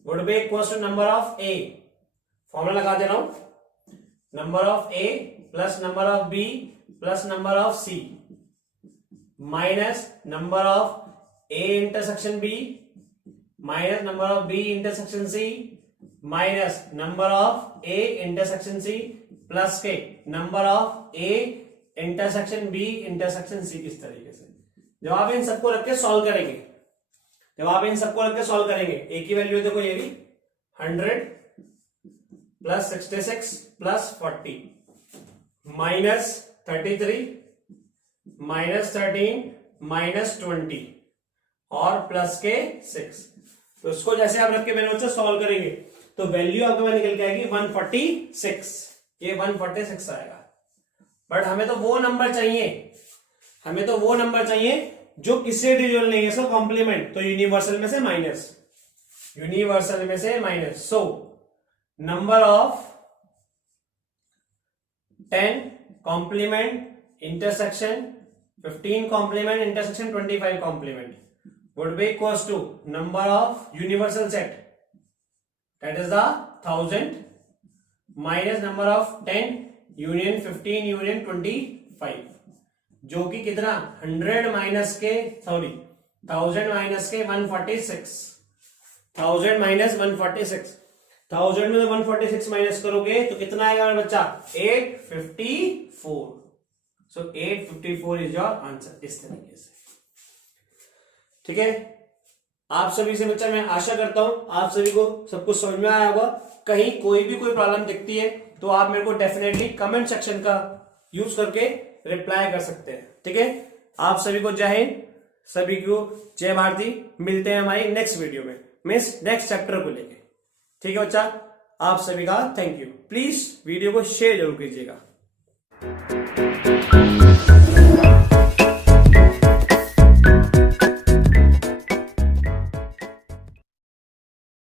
would be equal to number of A, formula लगा दे रहा हूं, number of A plus number of B plus number of C minus number of A intersection B minus number of B intersection C minus number of A intersection C plus के number of A intersection B intersection C. इस तरीके से जब आप इन सबको रख के solve करेंगे, एक ही वैल्यू देखो, ये भी 100 plus 66 plus 40 minus 33 minus 13 minus 20 और प्लस के 6। तो इसको जैसे आप रख के मेरे बच्चे सॉल्व करेंगे तो वैल्यू आपके पास निकल के आएगी 146। ये 146 आएगा। बट हमें तो वो नंबर चाहिए, जो किससे डिविजिबल नहीं है, सो कॉम्प्लीमेंट, तो यूनिवर्सल में से minus. So number of 10 complement intersection 15 complement intersection 25 complement would be equals to number of universal set, that is the 1000 minus number of 10 union 15 union 25, जो कि कितना 100 माइनस के 1000 माइनस के 146, 1000 माइनस 146, 1000 में 146 माइनस करोगे तो कितना आएगा मेरा बच्चा, 854। सो 854 इज योर आंसर। इस तरीके से ठीक है। आप सभी से बच्चा मैं आशा करता हूं आप सभी को सब कुछ समझ में आया होगा। कहीं कोई प्रॉब्लम दिखती है तो आप मेरे को डेफिनेटली कमेंट सेक्शन का यूज करके रिप्लाई कर सकते हैं। ठीक है, आप सभी को जय हिंद, सभी को जय भारती। मिलते हैं हमारी नेक्स्ट वीडियो में, मीन्स नेक्स्ट चैप्टर को लेके। ठीक है बच्चा, आप सभी का थैंक यू। प्लीज वीडियो को शेयर जरूर कीजिएगा।